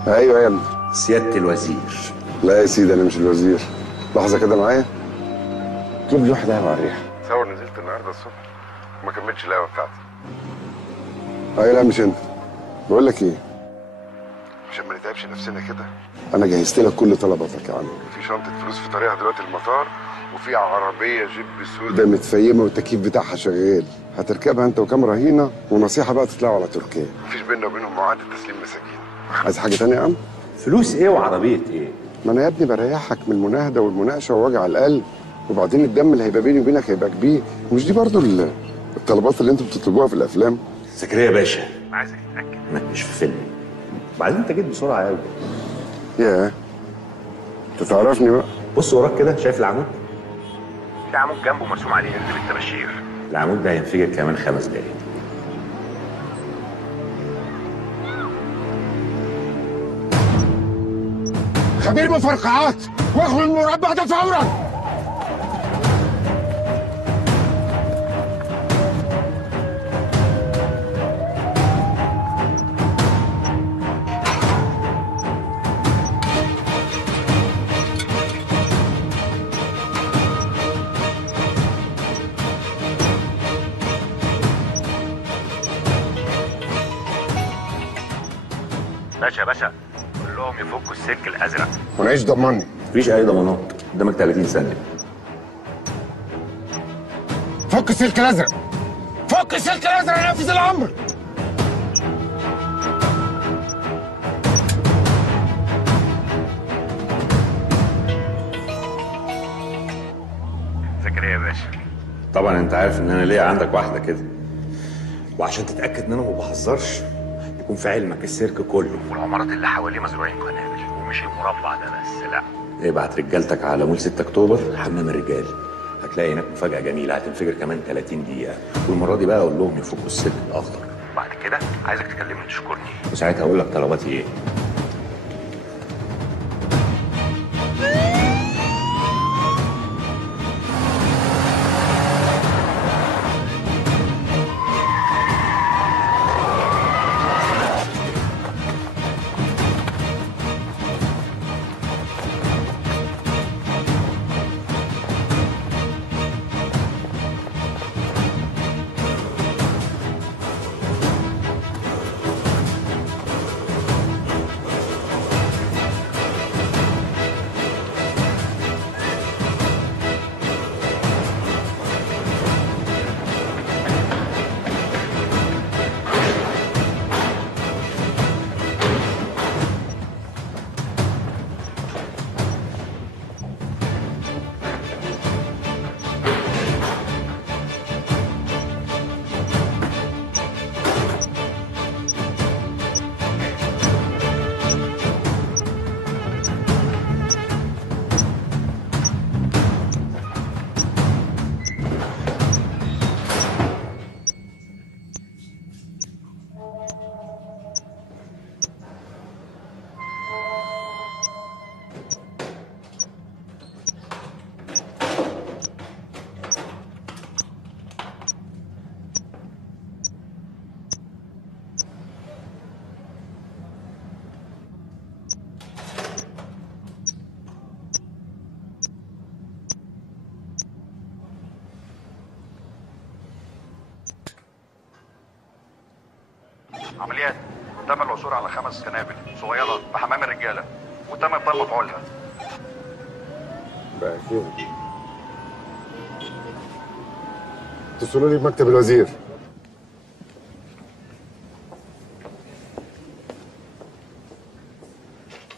ايوه يا ابني. سيادة الوزير. لا يا سيدي انا مش الوزير. لحظة كده معايا. اطلب لي واحد قهوة على الريحة. تصور نزلت النهارده الصبح وما كملتش القهوة بتاعتي. ايوه لا مش انت. بقول لك ايه؟ عشان ما نتعبش نفسنا كده، انا جهزت لك كل طلباتك يا عم. في شنطة فلوس في طريقها دلوقتي المطار، وفي عربية جيب سودا متفيمة والتكييف بتاعها شغال. هتركبها انت وكام رهينة، ونصيحة بقى تطلعوا على تركيا. مفيش بيننا وبينهم معاهدة تسليم مساجين. عايز حاجة تانية يا عم؟ فلوس ايه وعربية ايه؟ ما انا يا ابني بريحك من المناهدة والمناقشة ووجع القلب، وبعدين الدم اللي هيبقى بيني وبينك هيبقى كبير. ومش دي برضو الطلبات اللي انتوا بتطلبوها في الافلام؟ زكريا باشا، عايزك تتأكد انك مش في فيلم. وبعدين انت جيت بسرعة قوي. ياه، انت تعرفني بقى. بص وراك كده، شايف العمود؟ في عمود جنبه مرسوم عليه قرد بالطباشير. العمود ده هينفجر كمان 5 دقايق. خبير مفرقعات، واخرج من المربع ده فورا. باشا باشا، كلهم يفكوا السلك الازرق. وانا ايش ضمني؟ مفيش اي ضمانات، قدامك 30 ثانية. فك السلك الازرق. فك! فك السلك الازرق نفذ الامر. زكريا يا باشا. طبعا انت عارف ان انا ليا عندك واحده كده، وعشان تتاكد ان انا ما بهزرش يكون في علمك السيرك كله والعمارات اللي حواليه مزروعين قنابل، ومش المربع ده بس، لا. ابعت رجالتك على مول 6 اكتوبر حمام الرجال، هتلاقي هناك مفاجاه جميله هتنفجر كمان 30 دقيقه، والمره دي بقى اقول لهم يفكوا السلك الاخضر. بعد كده عايزك تكلمني تشكرني، وساعتها اقول لك طلباتي ايه. عمليات تم العثور على 5 قنابل صغيره بحمام الرجاله، وتم ابطال مفعولها. بقى خير. اتصلوا لي بمكتب الوزير.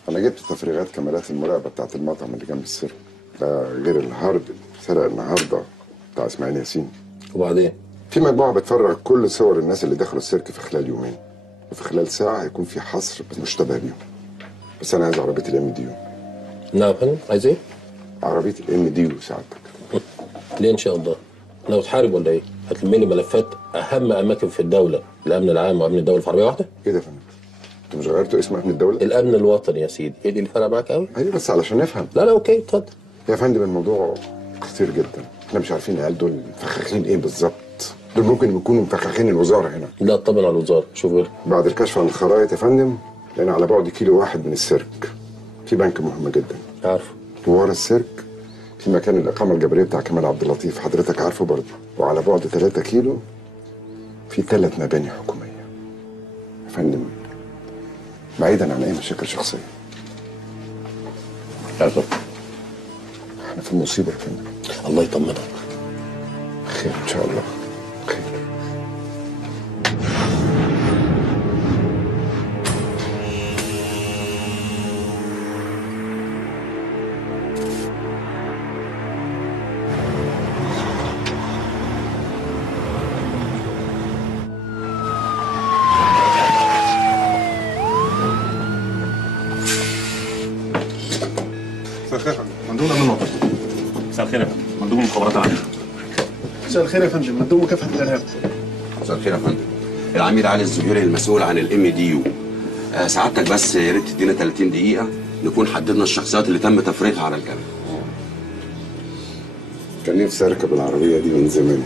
انا جبت تفريغات كاميرات المراقبه بتاعت المطعم اللي جنب السيرك ده، غير الهارد اللي اتسرق النهارده بتاع اسماعيل ياسين. وبعدين؟ في مجموعه بتفرغ كل صور الناس اللي دخلوا السيرك في خلال يومين، وفي خلال ساعه هيكون في حصر مشتبه بيهم. بس انا عايز عربيه الام ديو. نعم يا فندم، عايز ايه؟ عربيه الام ديو سعادتك. ليه ان شاء الله؟ لو تحارب ولا ايه؟ هتلم لي ملفات اهم اماكن في الدوله، الامن العام وامن الدوله في عربيه واحده؟ كده يا فندم. انتوا مش غيرتوا اسم امن الدوله؟ الامن الوطني يا سيدي، هي دي اللي فارقه معاك قوي؟ ايوه بس علشان نفهم. لا اوكي اتفضل. يا فندم الموضوع خطير جدا، احنا مش عارفين العيال دول مفخخين ايه بالظبط. دول ممكن يكونوا مفخخين الوزاره هنا. لا طبعا على الوزاره، شوف غير. بعد الكشف عن الخرائط يا فندم لقينا على بعد 1 كيلو من السيرك في بنك مهم جدا. عارفه. وورا السيرك في مكان الاقامه الجبريه بتاع كمال عبد اللطيف، حضرتك عارفه برضه. وعلى بعد 3 كيلو في 3 مباني حكوميه. يا فندم بعيدا عن اي مشاكل شخصيه. عارفه. احنا في مصيبه يا فندم. الله يطمنك. خير ان شاء الله. خير. مندوب الامن الوطني. مساء الخير يا فندم، مندوب المخابرات العامه. مساء الخير يا فندم، مندوب مكافحه الارهاب. مساء الخير يا فندم، العميد علي الزهيري المسؤول عن الام دي يو. سعادتك بس يا ريت تدينا 30 دقيقه نكون حددنا الشخصيات اللي تم تفريغها على الكاميرا. كان نفسي اركب العربيه دي من زمان.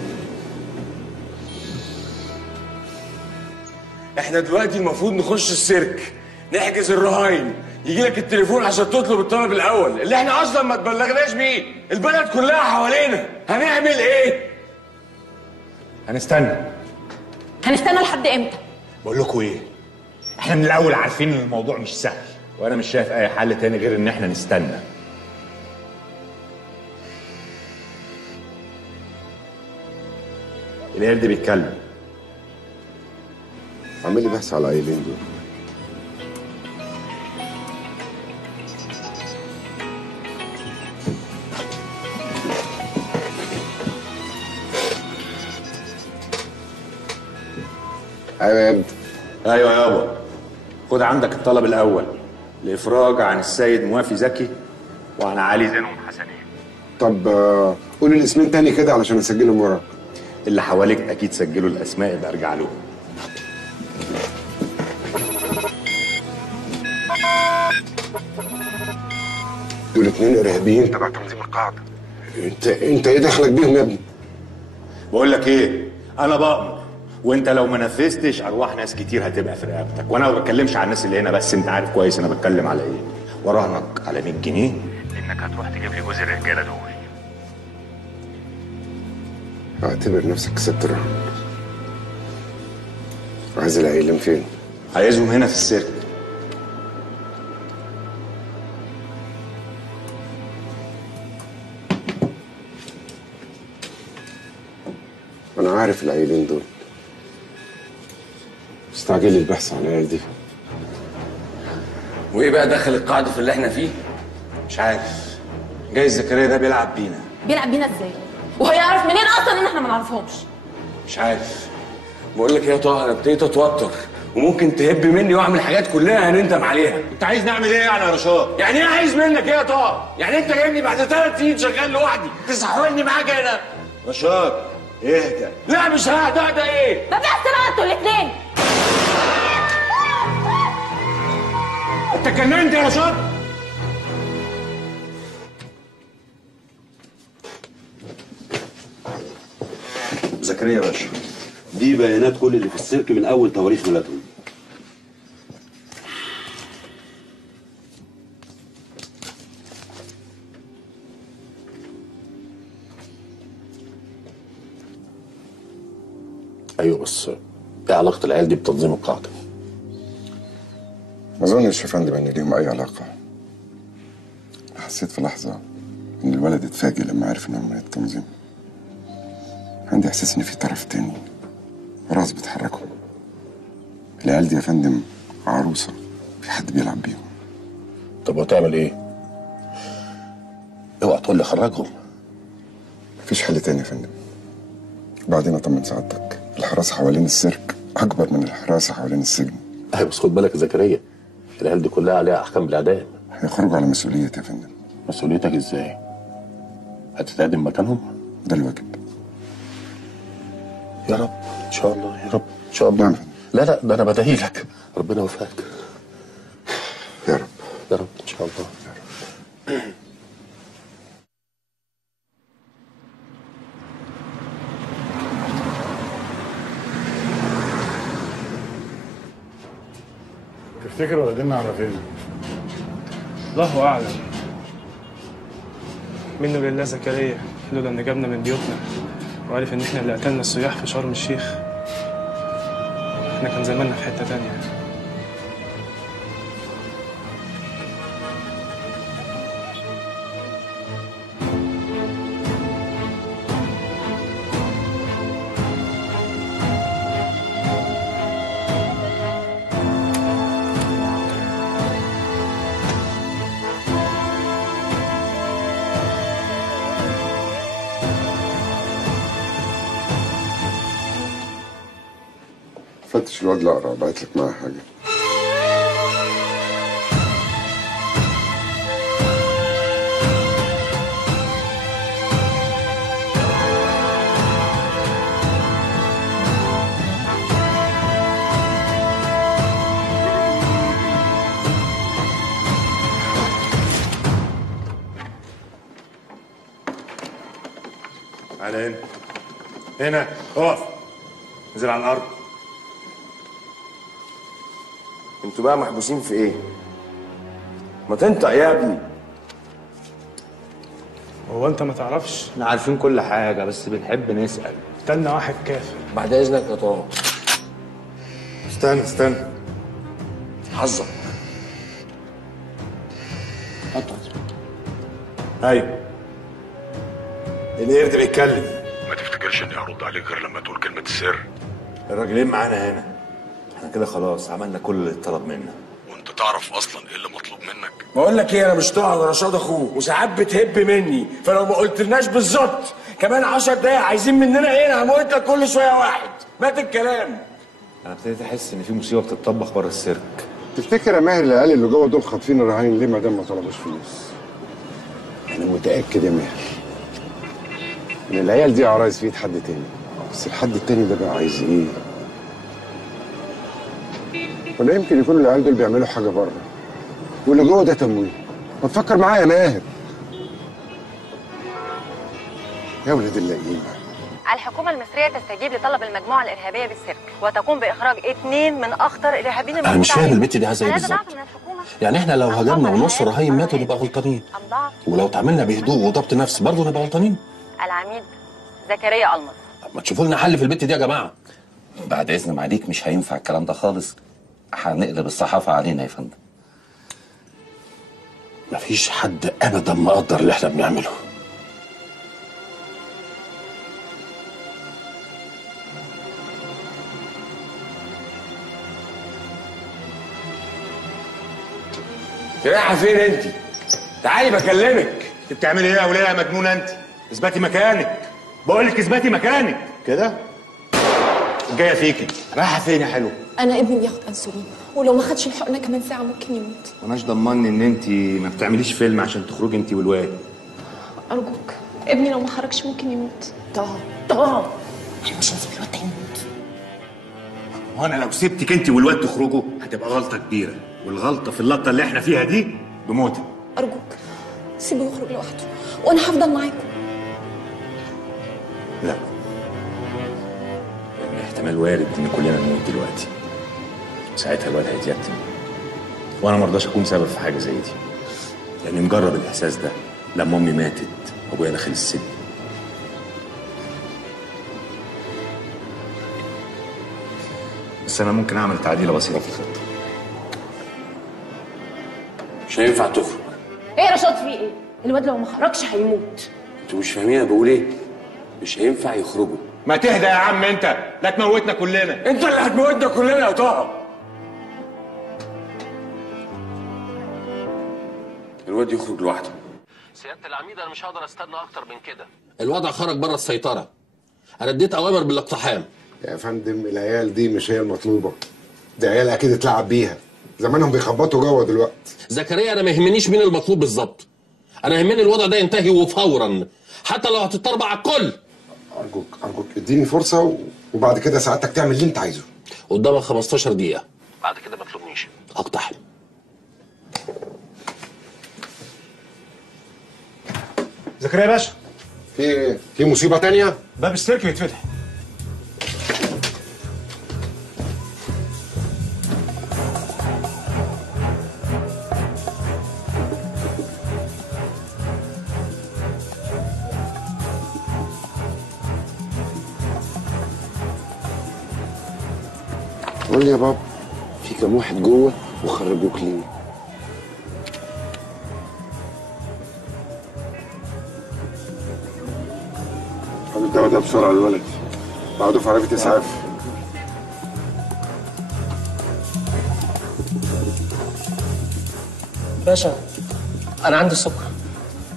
احنا دلوقتي المفروض نخش السيرك، نحجز الرهاين، يجي لك التليفون عشان تطلب الطلب الاول اللي احنا اصلا ما تبلغناش بيه، البلد كلها حوالينا، هنعمل ايه؟ هنستنى لحد امتى؟ بقول لكم ايه، احنا من الاول عارفين ان الموضوع مش سهل، وانا مش شايف اي حل تاني غير ان احنا نستنى. القرد بيتكلم. عامل لي بحث على العيلين دول. ايوه يا ابني. ايوه يابا، خد عندك الطلب الاول لافراج عن السيد موافي زكي وعن علي زينهم حسنين. طب قول الاسمين تاني كده علشان اسجلهم وراك. اللي حواليك اكيد سجلوا الاسماء، يبقى ارجع لهم. دول 2 ارهابيين تبع تنظيم القاعده. انت ايه دخلك بيهم يا ابني؟ بقول لك ايه، انا بأمر، وانت لو ما نفذتش ارواح ناس كتير هتبقى في رقبتك، وانا ما بتكلمش على الناس اللي هنا بس، انت عارف كويس انا بتكلم على ايه. وراهنك على 100 جنيه انك هتروح تجيب لي جوز الرجاله دول. اعتبر نفسك كسبت الرهن. عايز العيلين فين؟ عايزهم هنا في السيرك. انا عارف العيلين دول. استعجل لي البحث عن العيال دي. وايه بقى دخل القاعده في اللي احنا فيه؟ مش عارف، جايز زكريا ده بيلعب بينا. بيلعب بينا ازاي؟ وهيعرف منين اصلا ان احنا ما نعرفهمش؟ مش عارف. بقول لك ايه يا طه، انا ابتديت اتوتر وممكن تهب مني واعمل حاجات كلها هنندم عليها. انت عايز نعمل ايه يعني يا رشاد؟ يعني ايه عايز منك ايه يا طه؟ يعني انت جايبني بعد 3 سنين شغال لوحدي تسحولني معاك هنا؟ رشاد اهدى. لا مش ههدى. اهدى ايه؟ ما بيحصل انتوا الاثنين. انت اتجننت يا رشاد؟ زكريا باشا، دي بيانات كل اللي في السيرك من اول تواريخ ميلادهم. ايوه بس ايه علاقه العيال دي بتنظيم القاعده؟ ما اظنش يا فندم ان ليهم اي علاقه. حسيت في لحظه ان الولد اتفاجئ لما عرف انهم من التنظيم. عندي احساس ان في طرف تاني راس بتحركه. العيال دي يا فندم عروسه، في حد بيلعب بيهم. طب وهتعمل ايه؟ اوعى تقول لي خرجهم. مفيش حل تاني يا فندم. بعدين اطمن سعادتك، الحراسه حوالين السيرك اكبر من الحراسه حوالين السجن. ايوه بس خد بالك يا زكريا، العيال دي كلها عليها احكام بالاعدام. هيخرجوا على مسؤوليتي يا فندم. مسؤوليتك ازاي؟ هتتقدم مكانهم؟ ده الواجب. يا رب ان شاء الله، يا رب ان شاء الله. لا لا، ده انا بدعي لك ربنا يوفقك. يا رب يا رب ان شاء الله. تفتكر واخديننا على فين؟ الله اعلم. منه لله زكريا، لولا ان جابنا من بيوتنا وعرف ان احنا اللي قتلنا السياح في شرم الشيخ، احنا كان زماننا في حته تانيه. فتش الواد الاقرع، بعت لك معاه حاجه. تعالى هنا. هنا اقف. انزل على الارض. انتوا بقى محبوسين في ايه؟ ما تنطق يا ابني. هو انت ما تعرفش؟ احنا عارفين كل حاجه بس بنحب نسال. استنى واحد كافر. بعد اذنك يا طه. استنى حظك. ايوه القرد بيتكلم. ما تفتكرش اني هرد عليك غير لما تقول كلمه السر. الراجلين معانا هنا، احنا احنا كده خلاص عملنا كل اللي اتطلب منا. وانت تعرف اصلا ايه اللي مطلوب منك؟ بقول لك ايه، انا مش طاهر ولا رشاد اخوه، وساعات بتهب مني، فلو ما قلتلناش بالظبط كمان 10 دقايق عايزين مننا ايه، انا هموت لك كل شويه واحد. مات الكلام. انا ابتديت احس ان في مصيبه بتطبخ بره السيرك. تفتكر يا ماهر العيال اللي جوه دول خاطفين الرهاين ليه ما دام ما طلبوش فلوس؟ انا متاكد يا ماهر ان العيال دي عرايس في ايد حد تاني، بس الحد التاني ده بقى عايز ايه؟ ولا يمكن يكونوا العيال دول بيعملوا حاجه بره واللي جوه ده تمويل؟ ما تفكر معايا يا ماهر يا ولاد اللئيمه. الحكومة المصرية تستجيب لطلب المجموعة الإرهابية بالسيرك وتقوم بإخراج 2 من أخطر الإرهابيين انا مش فاهم البت دي عايزه ايه هذا بالظبط. ضعف من الحكومة. يعني احنا لو هاجمنا ونص الرهاين ماتوا نبقى غلطانين، ولو تعاملنا بهدوء وضبط نفس برضه نبقى غلطانين. العميد زكريا ألمظ. ما تشوفوا لنا حل في البت دي يا جماعه. بعد اذن معاليك مش هينفع الكلام ده خالص، هنقلب الصحافه علينا يا فندم. مفيش حد ابدا مقدر اللي احنا بنعمله. رايحه فين انت؟ تعالي بكلمك. انت بتعملي ايه يا وليه يا مجنونه انت؟ اثبتي مكانك. بقول لك اثبتي مكانك. كده؟ جايه فيكي. رايحه فين يا حلو؟ انا ابني بياخد انسولين، ولو ما خدش الحقنه كمان ساعه ممكن يموت. ماناش ضمان ان انت ما بتعمليش فيلم عشان تخرجي انت والواد. ارجوك ابني لو ما خرجش ممكن يموت. طه انا مش هسيب الواد ده يموت. وانا لو سبتك انت والواد تخرجوا هتبقى غلطه كبيره، والغلطه في اللقطه اللي احنا فيها دي بموتك. ارجوك سيبه يخرج لوحده وانا هفضل معاكم. لا، يعني احتمال وارد ان كلنا نموت دلوقتي. ساعتها الواد هيتيتم، وانا مرضاش اكون سبب في حاجه زي دي، لاني مجرب الاحساس ده لما امي ماتت وابويا دخل السجن. بس انا ممكن اعمل تعديله بسيطه في الخطه. مش هينفع تخرج. ايه يا رشاد في ايه؟ الواد لو ما خرجش هيموت. انتوا مش فاهمين انا بقول ايه؟ مش هينفع يخرجوا. ما تهدى يا عم انت، لا تموتنا كلنا. انت اللي هتموتنا كلنا يا طه. الواد يخرج لوحده. سياده العميد انا مش هقدر استنى اكتر من كده. الوضع خرج بره السيطره. انا اديت اوامر بالاقتحام. يا فندم العيال دي مش هي المطلوبه، دي عيال اكيد اتلعب بيها، زمانهم بيخبطوا جوه دلوقتي. زكريا انا ما يهمنيش مين المطلوب بالظبط، انا يهمني الوضع ده ينتهي وفورا، حتى لو هتضطر على الكل. ارجوك اديني فرصه وبعد كده سعادتك تعمل اللي انت عايزه. قدامك 15 دقيقه، بعد كده ما تلومنيش، اقتحم. زكريا يا باشا، في ايه؟ في مصيبه تانية؟ باب السيرك بيتفتح. قول لي يا بابا، في كام واحد جوه وخرجوك ليه؟ خد الدواء ده بسرعه للولد، بعده في عربيه اسعاف. باشا انا عندي السكر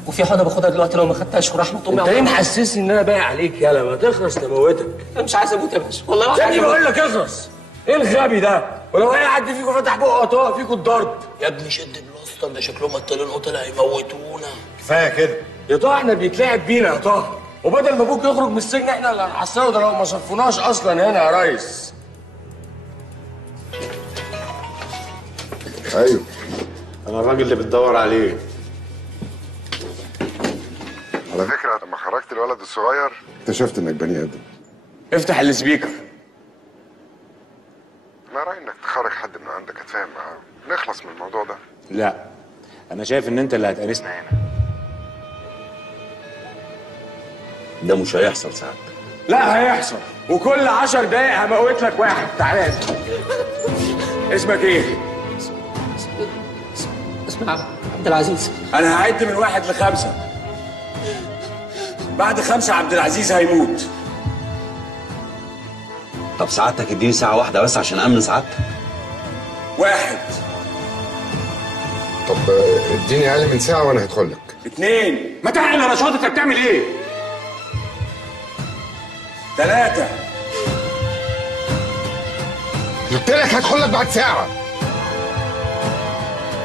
وفي حاجه باخدها دلوقتي لو ما خدتهاش ورحمه امي. انت ليه محسسني ان انا بايع عليك؟ يلا ما تخلص تموتك. انا مش عايز اموت يا باشا، والله ما عايز تاني اموت. بقول لك اخلص. ايه الغبي ده؟ ولو اي حد فيكم فتح بقه هتقع فيكم الضرب. يا ابني شد البلاستر ده شكلهم قتالين قتله هيموتونا. كفايه كده يا طه، احنا بيتلعب بينا يا طه، وبدل ما ابوك يخرج من السجن احنا اللي هنحصله، ده لو ما صفوناش اصلا هنا يا ريس. ايوه انا الراجل اللي بتدور عليه. على فكره لما خرجت الولد الصغير اكتشفت انك بني ادم. افتح السبيكر. ما رايي انك تخرج حد من عندك اتفاهم معاه نخلص من الموضوع ده. لا، انا شايف ان انت اللي هتقرصنا هنا. ده مش هيحصل سعادتك. لا هيحصل، وكل 10 دقايق هموت لك واحد. تعالى اسمك ايه؟ اسمع عبد العزيز. انا هعد من 1 ل5. بعد 5 عبد العزيز هيموت. طب سعادتك اديني ساعه واحده بس عشان امن سعادتك. 1. طب اديني اقل من ساعه وانا هدخل لك. 2. ما تعقل يا رشاد، انت بتعمل ايه؟ 3. قلت لك هدخل لك بعد ساعه.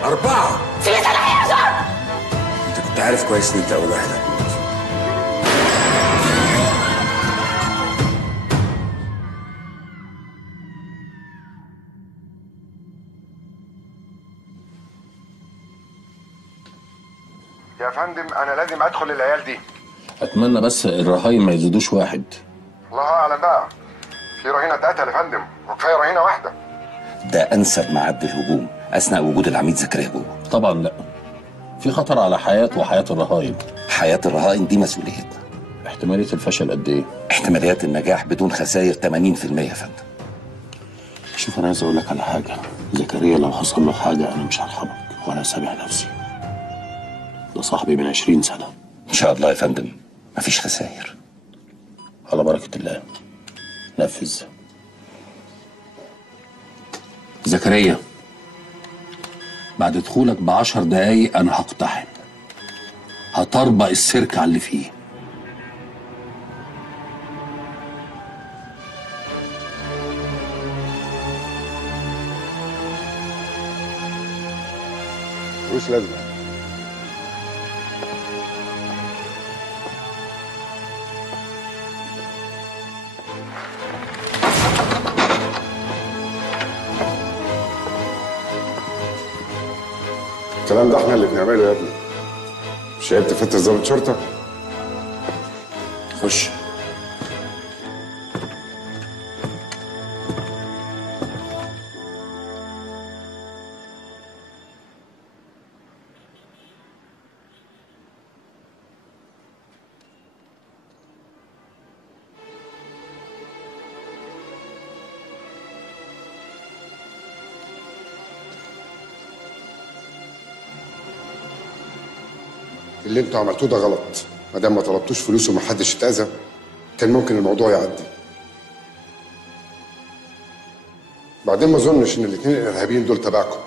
4. سيبي صلاح يا رشاد. انت كنت عارف كويس ان انت اول واحد هتموت. يا فندم انا لازم ادخل العيال دي. اتمنى بس الرهاين ما يزيدوش واحد. الله اعلم بقى. في رهينه اتقتل يا فندم وكفايه رهينه واحده. ده انسب ميعاد للهجوم اثناء وجود العميد زكريا جوه. طبعا لا، في خطر على حياته وحياه الرهاين. حياه الرهاين دي مسؤوليتنا. احتماليه الفشل قد ايه؟ احتماليات النجاح بدون خسائر 80% يا فندم. شوف انا عايز اقول لك على حاجه، زكريا لو حصل له حاجه انا مش هرحمك ولا سامع نفسي. ده صاحبي من 20 سنه. ان شاء الله يا فندم مفيش خسائر. على بركه الله. نفذ. زكريا بعد دخولك ب10 دقايق انا هقتحم، هطربق السيرك على اللي فيه. ملوش لازمه. الكلام ده احنا اللي بنعمله يا ابني. مش عيب تفتش ضابط شرطه؟ خش. اللي انتوا عملتوه ده غلط. ما دام ما طلبتوش فلوس ومحدش اتأذى كان ممكن الموضوع يعدي. بعدين ما اظنش ان الاثنين الارهابيين دول تبعكم.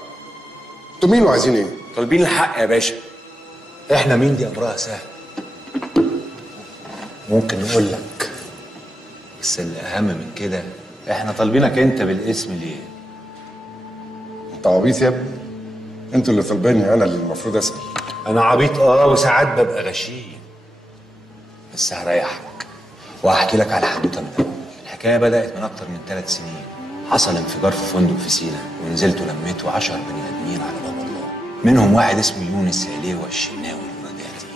انتوا مين وعايزين ايه؟ طالبين الحق يا باشا. احنا مين دي امرها سهل. ممكن نقول لك، بس الاهم من كده احنا طالبينك انت بالاسم ليه؟ انت عبيط يا ابني. انتوا اللي طالبيني، انا اللي المفروض اسال. انا عبيط وساعات ببقى غشيم، بس هريحك وهحكي لك على حدوته من الاول. الحكايه بدات من اكتر من 3 سنين. حصل انفجار في فندق في سينا، ونزلت ولميت 10 بني ادمين على باب الله، منهم واحد اسمه يونس عليوه الشناوي المناداتي،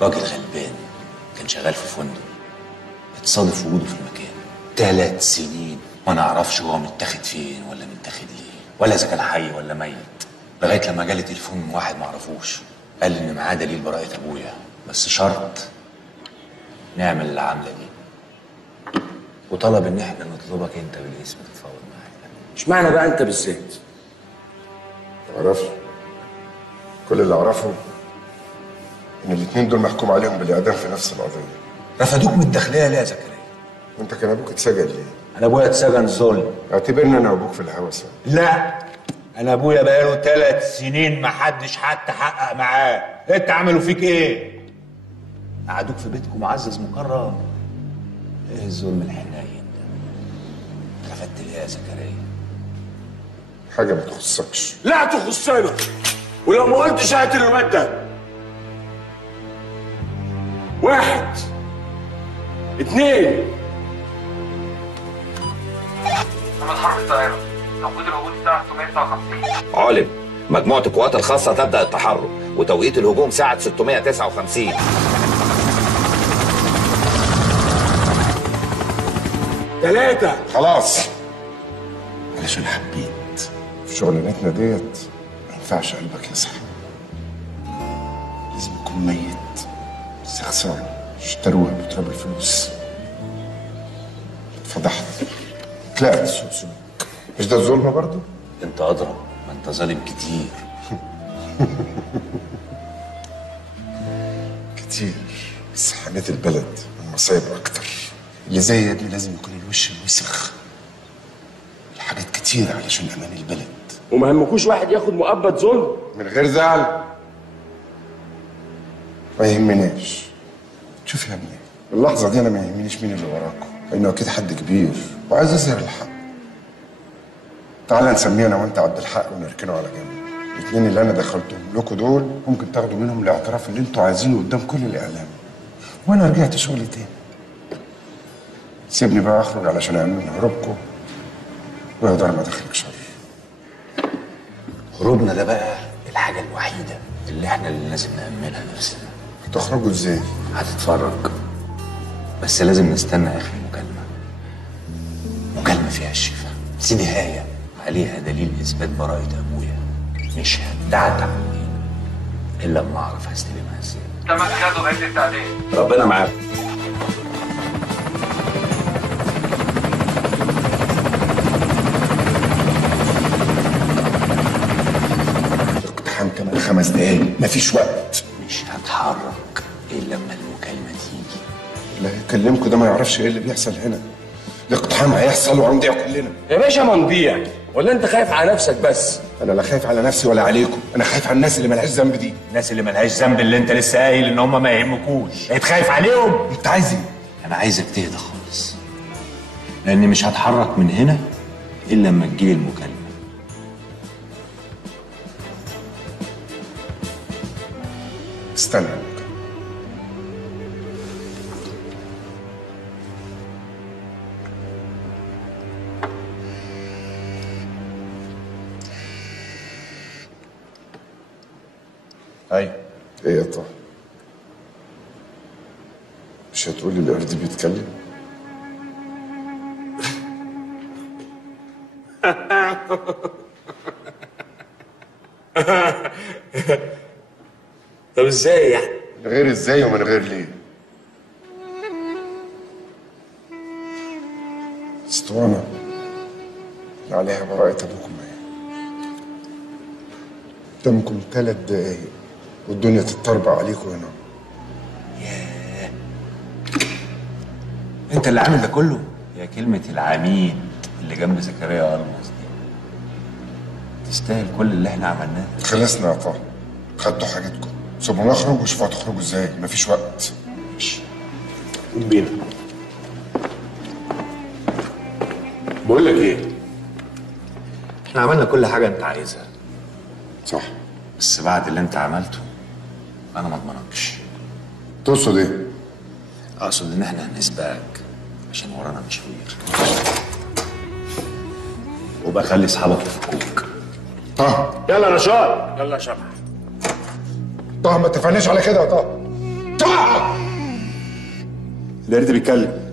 راجل غلبان كان شغال في فندق. اتصادف وجوده في المكان 3 سنين، ما نعرفش هو متاخد فين ولا متاخد ليه، ولا اذا كان حي ولا ميت، لغايه لما جالي تليفون من واحد ما اعرفوش قال لي ان معاه دليل براءه ابويا، بس شرط نعمل العمله دي، وطلب ان احنا نطلبك انت بالاسم تتفاوض معانا. اشمعنى بقى انت بالذات؟ ما اعرفش. كل اللي اعرفه ان الاثنين دول محكوم عليهم بالاعدام في نفس القضيه. رفضوك من الداخليه ليه يا زكريا؟ وانت كان ابوك اتسجن ليه؟ انا ابويا اتسجن ظلم. اعتبرني انا وابوك في الهوسه. لا، انا ابويا بقاله 3 سنين ما حدش حتى حقق معاه. انت عملوا فيك ايه؟ قعدوك في بيتكم معزز مكرم. ايه الظلم الحنين ده؟ رفدت ليه يا زكريا؟ حاجه ما تخصكش. لا تخصنا، ولو ما قلتش هات الواد ده. 1 2 محمد حرب الطائرة توقيت الهجوم الساعة 659. علم مجموعة القوات الخاصة تبدأ التحرك وتوقيت الهجوم ساعة 659. 3 خلاص. علشان حبيت في شغلانتنا ديت ما ينفعش قلبك يصحى. لازم يكون ميت استخسار. اشتروها بتراب الفلوس. اتفضحت. اتلاقت سوء سلوك. مش ده الظلم برضه؟ انت اضرب، ما انت ظالم كتير. كتير، بس حميت البلد من مصايب اكتر. اللي زي يا ابني لازم يكون الوش الوسخ. الحاجات كتير علشان امان البلد. وما همكوش واحد ياخد مؤبد ظلم من غير زعل؟ ما يهمناش. شوف يا ابني، اللحظة دي أنا ما يهمنيش مين اللي وراكم، لأنه أكيد حد كبير وعايز يظهر الحق. تعالى نسميه أنا وأنت عبد الحق ونركنه على جنب. الاتنين اللي أنا دخلتهم لكم دول ممكن تاخدوا منهم الاعتراف اللي أنتوا عايزينه قدام كل الإعلام. وأنا رجعت شغلي تاني. سيبني بقى أخرج علشان أأمن هروبكم ويقدر ما دخلك شر. هروبنا ده بقى الحاجة الوحيدة اللي احنا اللي لازم نأمنها نفسنا. تخرجوا ازاي؟ هتتفرج، بس لازم نستنى اخر مكالمة. مكالمة فيها الشفاء، سيدي هاية عليها دليل اثبات براءة ابويا. مش هتعتع الا لما اعرف هستلمها ازاي. تم اخذه بعد التعليق. ربنا معاك. اقتحام كمان 5 دقايق، مفيش وقت. مش هتحرك الا لما المكالمة تيجي. اللي هيكلمكوا ده ما يعرفش ايه اللي بيحصل هنا. الاقتحام هيحصل وهنضيع كلنا. يا باشا ما نضيع، ولا انت خايف على نفسك بس؟ انا لا خايف على نفسي ولا عليكم، انا خايف على الناس اللي ملهاش ذنب دي. الناس اللي ملهاش ذنب اللي انت لسه قايل ان هم ما يهمكوش، انت خايف عليهم؟ انت عايز ايه؟ انا عايزك تهدى خالص، لاني مش هتحرك من هنا الا لما تجيلي المكالمة. استنى. ايوه. ايه يا طه؟ مش هتقولي القرد بيتكلم؟ طب ازاي يعني؟ من غير ازاي ومن غير ليه؟ اسطوانة اللي عليها براءة ابوكم اهي. قدامكم 3 دقايق والدنيا تتطربع عليكم هنا. ياه، انت اللي عامل ده كله؟ يا كلمة العميد اللي جنب زكريا ألمظ دي تستاهل كل اللي احنا عملناه. خلصنا يا طه، خدتوا حاجتكم، سيبونا نخرج وشوفوا هتخرجوا ازاي، مفيش وقت. ماشي، قوم بينا. بقول لك ايه؟ احنا عملنا كل حاجة انت عايزها. صح. بس بعد اللي انت عملته انا ما اضمنكش. تقصد ايه؟ اقصد ان احنا هنسبقك عشان ورانا مشاوير. وبقى خلي اصحابك يفكوك. طه يلا يا رشاد، يلا يا شبح. طه ما اتفقناش على كده يا طه. طه القرد بيتكلم.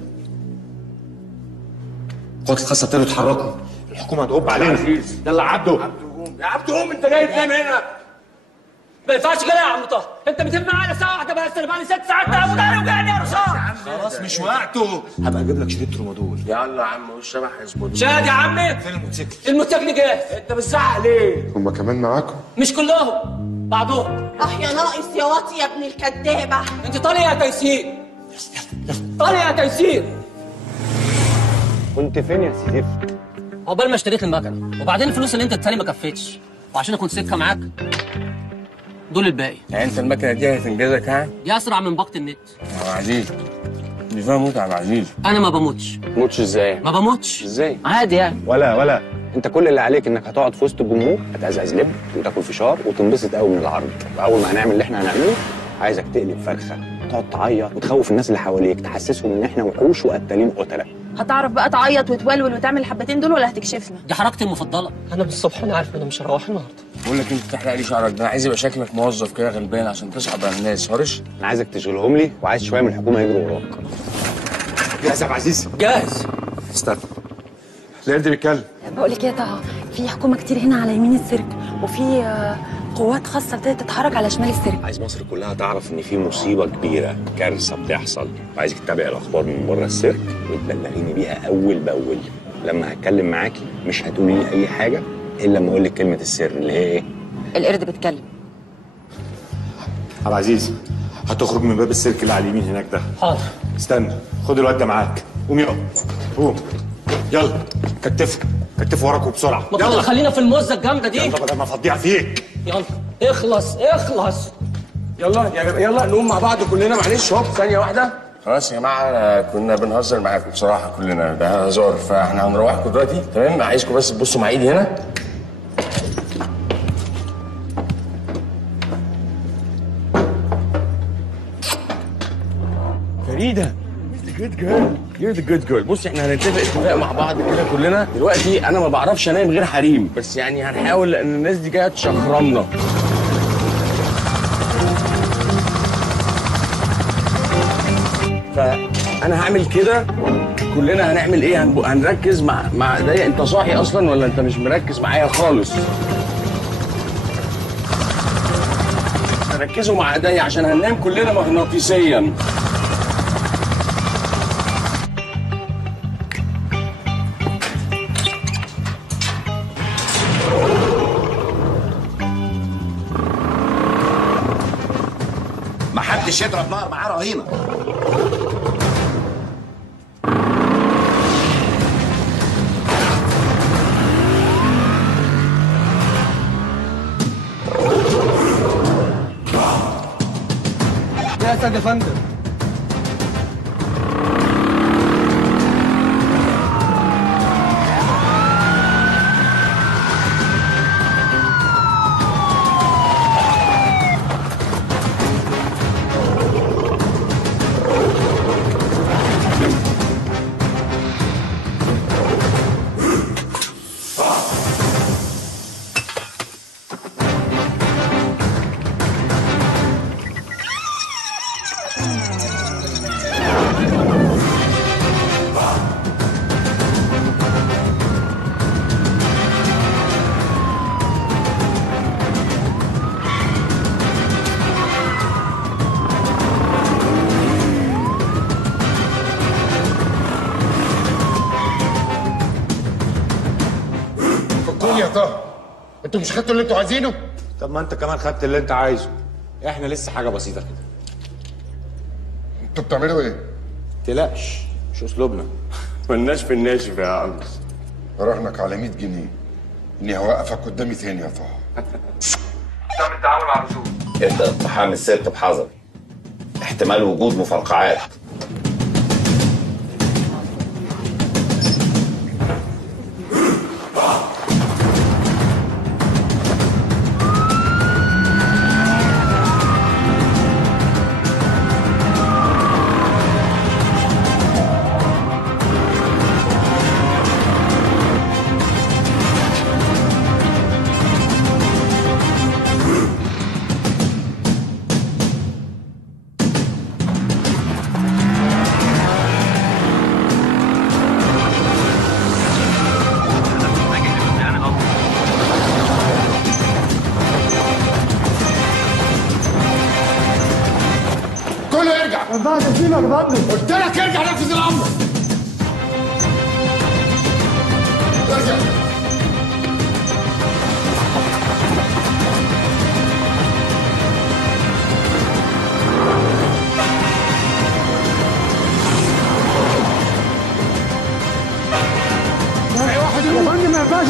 القوات الخاصة ابتدوا يتحركوا، الحكومة هتقب علينا. يلا عبده. يا عبده قوم، انت جاي تنام هنا؟ ما ينفعش كده يا عم طه، انت بتنام معانا ساعه واحده بس، انا بقالي 6 ساعات تعب وضهري وجعني يا رشاد. خلاص مش وقته، هبقى اجيب لك شريط ترومادول. يلا يا عم والشبح يظبط. شاهد يا عمي. فين الموتوسيكل؟ الموتوسيكل جاهز. انت بتزعق ليه؟ هما كمان معاكم؟ مش كلهم، بعضهم. يا ناقص يا واطي يا ابن الكدابه. انت طالع يا تيسير، طالع يا تيسير. كنت فين يا سيدي؟ عقبال ما اشتريت المكنه، وبعدين الفلوس اللي انت اديتها لي ما كفتش، وعشان اكون سكه معاك دول الباقي. يعني انت المكنه دي هتنجزك يعني؟ دي اسرع من باقه النت. يا عبد العزيز دي فيها موت يا عبد العزيز. انا ما بموتش. موتش ازاي؟ ما بموتش ازاي؟ عادي يعني. ولا انت كل اللي عليك انك هتقعد في وسط الجمهور، هتقزقز لب وتاكل فشار وتنبسط قوي من العرض. واول ما هنعمل اللي احنا هنعمله عايزك تقلب فرخه، تقعد تعيط وتخوف الناس اللي حواليك، تحسسهم ان احنا وحوش وقتالين قتله. هتعرف بقى تعيط وتولول وتعمل الحبتين دول ولا هتكشفنا؟ دي حركتي المفضله. انا من الصبح انا عارف ان انا مش هروح النهارده. بقول لك انت تحرق لي شعرك ده، انا عايز يبقى شكلك موظف كده غلبان عشان تصعب على الناس. هرش انا عايزك تشغلهم لي، وعايز شويه من الحكومه يجروا وراك. جاهز يا عبد العزيز؟ جاهز. استنى، القرد بيتكلم. بقول لك ايه يا طه، في حكومه كتير هنا على يمين السيرك، وفي قوات خاصه ابتدت تتحرك على شمال السيرك. عايز مصر كلها تعرف ان في مصيبه كبيره، كارثه بتحصل، وعايزك تتابع الاخبار من بره السيرك وتبلغيني بيها اول باول. لما هتكلم معاكي مش هتقولي لي اي حاجه الا لما اقول لك كلمه السر اللي هي ايه؟ القرد بيتكلم. عبد العزيز هتخرج من باب السيرك اللي على اليمين هناك ده. حاضر. استنى، خد الواد ده معاك. قوم يلا قوم يلا كتفوا كتفوا وراكم بسرعه ما كده خلينا في الموزه الجامده دي. يلا بدل ما افضيها فيك. يلا اخلص اخلص. يلا يلا نقوم مع بعض كلنا معلش. هوب ثانيه واحده. خلاص يا جماعه كنا بنهزر معاكم بصراحه كلنا، ده هزار، فاحنا هنروحكم دلوقتي تمام. عايزكم بس تبصوا مع ايدي هنا. فريده جود جيرل، يور ذا جود جيرل. بص احنا هنتفق اتفاق مع بعض كده كلنا دلوقتي. انا ما بعرفش انام غير حريم، بس يعني هنحاول لان الناس دي جايه تشخرمنا. فانا هعمل كده، كلنا هنعمل ايه؟ هنركز مع ده. انت صاحي اصلا ولا انت مش مركز معايا خالص؟ ركزوا مع ايديا عشان هننام كلنا مغناطيسيا. محدش يضرب نار معاه رهينه. يا سيد فندم. فكوني يا طه، انتوا مش خدتوا اللي انتوا عايزينه؟ طب ما انت كمان خدت اللي انت عايزه. احنا لسه حاجه بسيطه كده. انتوا بتعملوا ايه؟ تقلقش مش اسلوبنا. مالناش في الناشف يا عم. رهنك على 100 جنيه اني هوقفك قدامي تاني يا طه. تم التعامل مع الرسوم. ابدأ اقتحام السيرك بحذر، احتمال وجود مفرقعات. كله يرجع. ما ينفعش تسيبك يا فندم. قلت لك ارجع نفذ الامر. ارجع. واحد يا فندم ما ينفعش.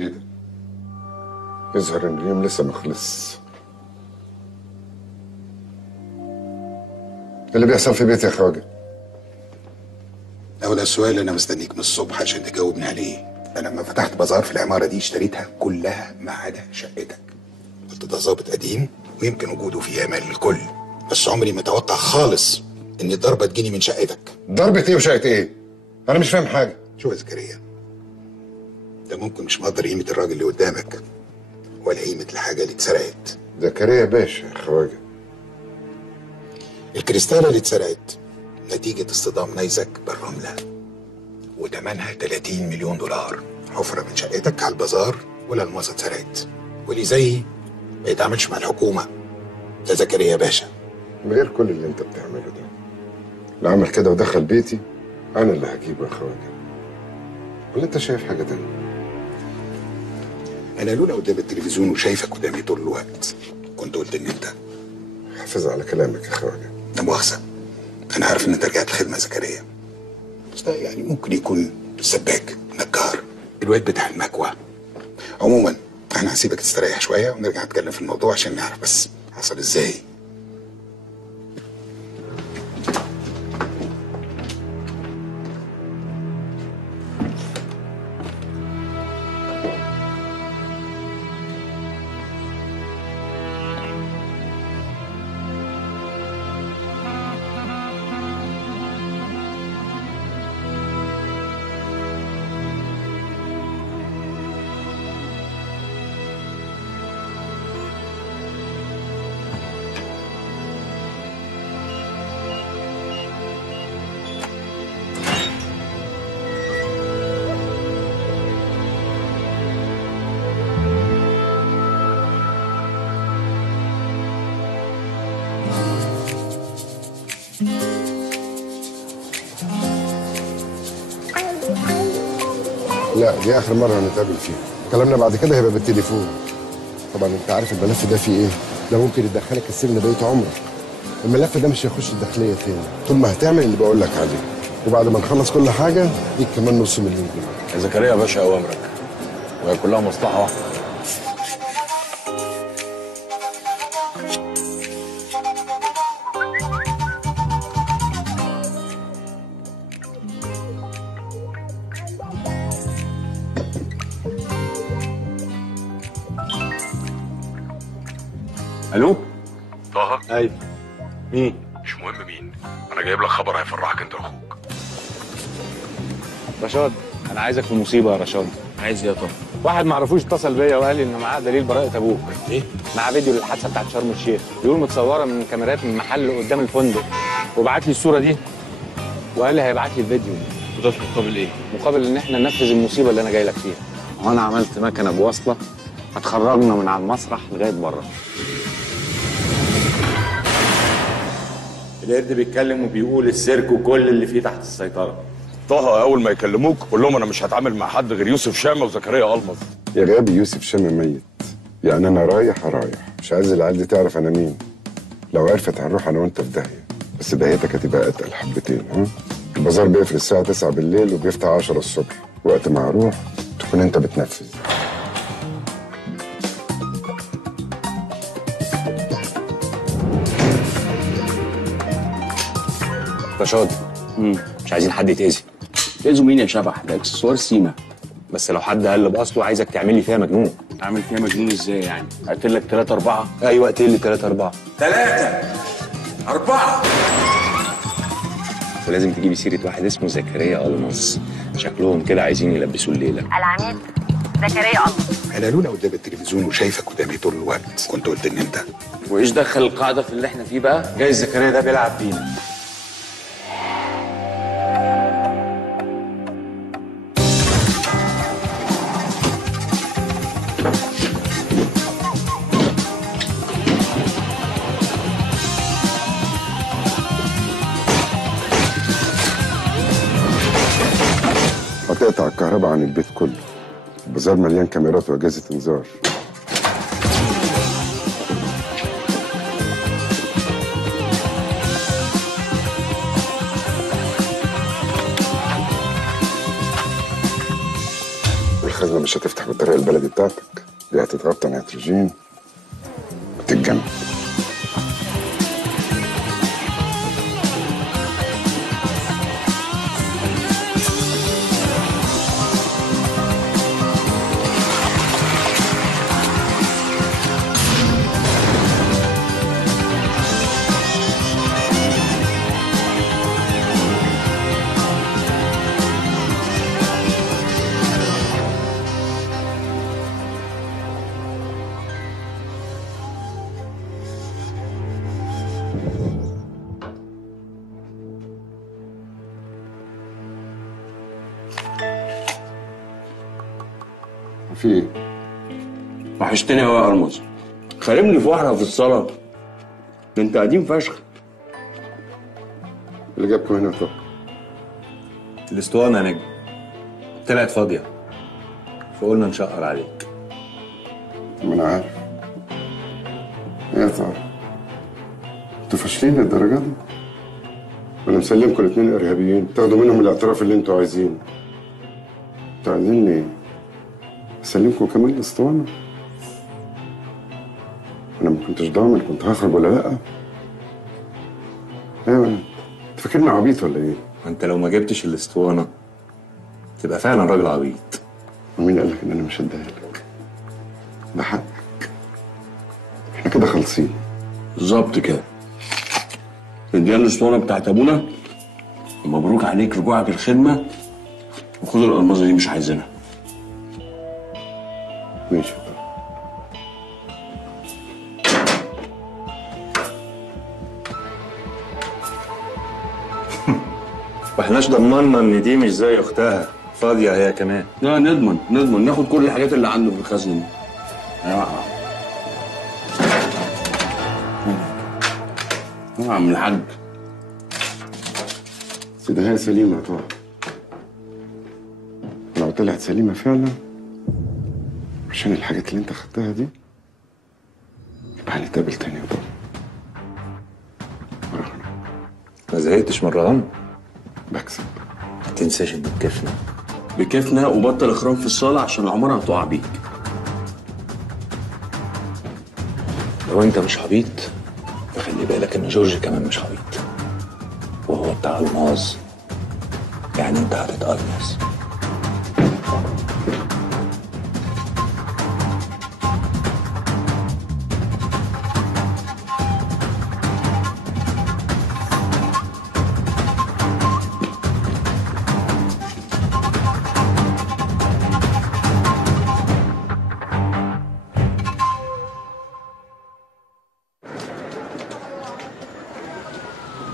ايه ده؟ يظهر ان اليوم لسه ما خلص. ايه اللي بيحصل في بيتي يا خواجه؟ ده السؤال اللي انا مستنيك من الصبح عشان تجاوبني عليه. انا لما فتحت بازار في العماره دي اشتريتها كلها ما عدا شقتك. قلت ده ظابط قديم ويمكن وجوده فيه امان للكل، بس عمري ما اتوقع خالص ان الضربه تجيني من شقتك. ضربة ايه وشقة ايه؟ انا مش فاهم حاجه. شوف يا زكريا، ده ممكن مش مقدر قيمه الراجل اللي قدامك ولا قيمه الحاجه اللي اتسرقت. زكريا باشا يا خواجه، الكريستاله اللي اتسرقت نتيجه اصطدام نيزك بالرمله وتمنها 30 مليون دولار. حفره من شقتك على البازار والالماظه اتسرقت، واللي زيي ما يتعاملش مع الحكومه. ده زكريا باشا. من غير كل اللي انت بتعمله ده، اللي عمل كده ودخل بيتي انا اللي هجيبه يا خواجه. ولا انت شايف حاجه تانية؟ انا لولا قدام التلفزيون وشايفك قدامي طول الوقت كنت قلت ان انت حافظ على كلامك يا خواجه. لا مؤاخذه، انا عارف ان انت رجعت الخدمه يا زكريا، بس ده يعني ممكن يكون سباك، نجار، الواد بتاع المكوى. عموما انا هسيبك تستريح شويه ونرجع نتكلم في الموضوع عشان نعرف بس حصل ازاي. لا دي اخر مره هنتقابل فيها، كلامنا بعد كده هيبقى بالتليفون. طبعا انت عارف الملف ده فيه ايه؟ ده ممكن يدخلك السجن بقية عمرك. الملف ده مش هيخش الداخليه تاني طول ما هتعمل اللي بقول لك عليه، وبعد ما نخلص كل حاجه ليك كمان نص مليون جنيه. يا زكريا يا باشا اوامرك، وهي كلها مصلحه واحده. الو طه. ايوه مين؟ مش مهم مين، انا جايب لك خبر هيفرحك انت واخوك. رشاد، انا عايزك في مصيبه يا رشاد. عايز ايه يا طه؟ واحد ما اعرفوش اتصل بيا وقال لي ان معاه دليل براءه ابوك. ايه؟ مع فيديو للحادثه بتاعت شرم الشيخ، بيقول متصوره من كاميرات من محل قدام الفندق، وبعت لي الصوره دي وقال لي هيبعت لي الفيديو. وده في مقابل ايه؟ مقابل ان احنا ننفذ المصيبه اللي انا جاي لك فيها. وانا عملت مكنه بوصله هتخرجنا من على المسرح لغايه بره. القرد بيتكلم وبيقول السيرك وكل اللي فيه تحت السيطره. طه اول ما يكلموك قول لهم انا مش هتعامل مع حد غير يوسف شامه وزكريا المظ. يا غبي يوسف شامه ميت، يعني انا رايح، مش عايز العيال دي تعرف انا مين. لو عرفت هنروح انا وانت في داهيه، بس داهيتك هتبقى اتقل حبتين. ها؟ البازار بيقفل الساعه 9 بالليل وبيفتح 10 الصبح، وقت ما هروح تكون انت بتنفذ. رشاد، مش عايزين حد يتأذي. تأذوا مين يا شبح؟ ده اكسسوار سيما. بس لو حد قلب اصله عايزك تعمل لي فيها مجنون. اعمل فيها مجنون ازاي يعني؟ اقتل لك 3 4؟ ايوه اقتل لي 3 4. 3 4. ولازم تجيبي سيره واحد اسمه زكريا المظ، شكلهم كده عايزين يلبسوا الليله. العميد زكريا المظ. انا لولا قدام التلفزيون وشايفك قدامي طول الوقت كنت قلت ان انت. وايش دخل القاعده في اللي احنا فيه بقى؟ جايز زكريا ده بيلعب بينا. هتقطع الكهرباء عن البيت كله. البازار مليان كاميرات واجهزه انذار. الخزنه مش هتفتح بالطريقه البلدي بتاعتك، دي هتتغطى نيتروجين وتتجمد. في ايه؟ وحشتني قوي يا ارمز. خارمني في واحده في الصلاه. ده انت قديم فشخ. اللي جابكم هنا طب؟ الاسطوانه يا نجم طلعت فاضيه، فقلنا نشقر عليك. ما انا عارف. ايه يا ترى؟ انتوا فاشلين للدرجه دي؟ انا مسلمكم الاثنين ارهابيين، تاخدوا منهم الاعتراف اللي انتوا عايزينه. انتوا عايزين ايه؟ اسلمكم كمان الاسطوانه؟ انا ما كنتش ضامن كنت هخرج ولا لا. ايوه انت فاكرني عبيط ولا ايه؟ انت لو ما جبتش الاسطوانه تبقى فعلا راجل عبيط. ومين قال لك ان انا مش هديها لك؟ ده حقك. احنا كده خالصين. بالظبط كده. اديها الاسطوانه بتاعت ابونا. مبروك عليك رجوعك الخدمه. وخد الالماظه دي مش عايزينها. ماشي. واحناش ضمننا ان دي مش زي اختها فاضيه هي كمان. لا نضمن ناخد كل الحاجات اللي عنده في الخزنه دي. يا عم الحاج. سيدها هي سليمه يا طه. لو طلعت سليمه فعلا عشان الحاجات اللي انت خدتها دي يبقى هنتقابل تاني يا طه. ما زهقتش من رهان؟ بكسب. ما تنساش ان بكيفنا. بكيفنا وبطل اخرام في الصاله عشان العماره هتقع بيك. لو انت مش عبيط فخلي بالك ان جورج كمان مش عبيط، وهو بتاع الماظ، يعني انت هتتقلمص.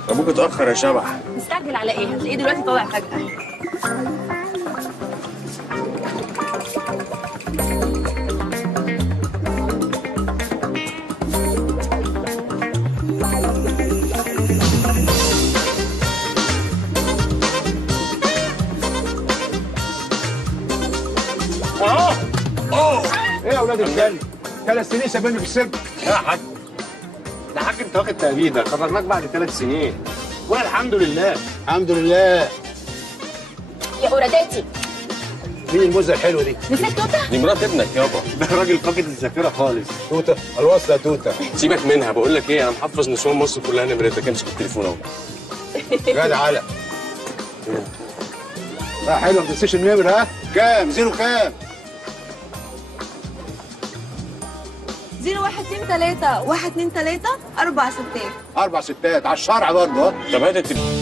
ابوك اتاخر يا شبح. مستعجل على ايه؟ هتلاقيه دلوقتي طالع فجأة. ايه يا اولاد الكلب؟ 3 سنين سابني في السجن. يا حاج ده حاج انت واخد تأبيدة، خرجناك بعد 3 سنين. وانا الحمد لله. الحمد لله. يا قراداتي. مين الموزه الحلوه دي؟ نسيت توته؟ دي مرات ابنك يابا. ده راجل فاقد الذاكرة خالص. توته الوصله يا توته. سيبك منها، بقول لك ايه، انا محفظ نسوان مصر كلها نمرتك، امسك التليفون اهو. جدع على. لا حلوه ما تنسيش النمر. ها كام؟ زيرو كام؟ 0 1 2 3 1 2 3 4 ستات. 4 ستات على الشرع برضه. ها طب هات التليفون.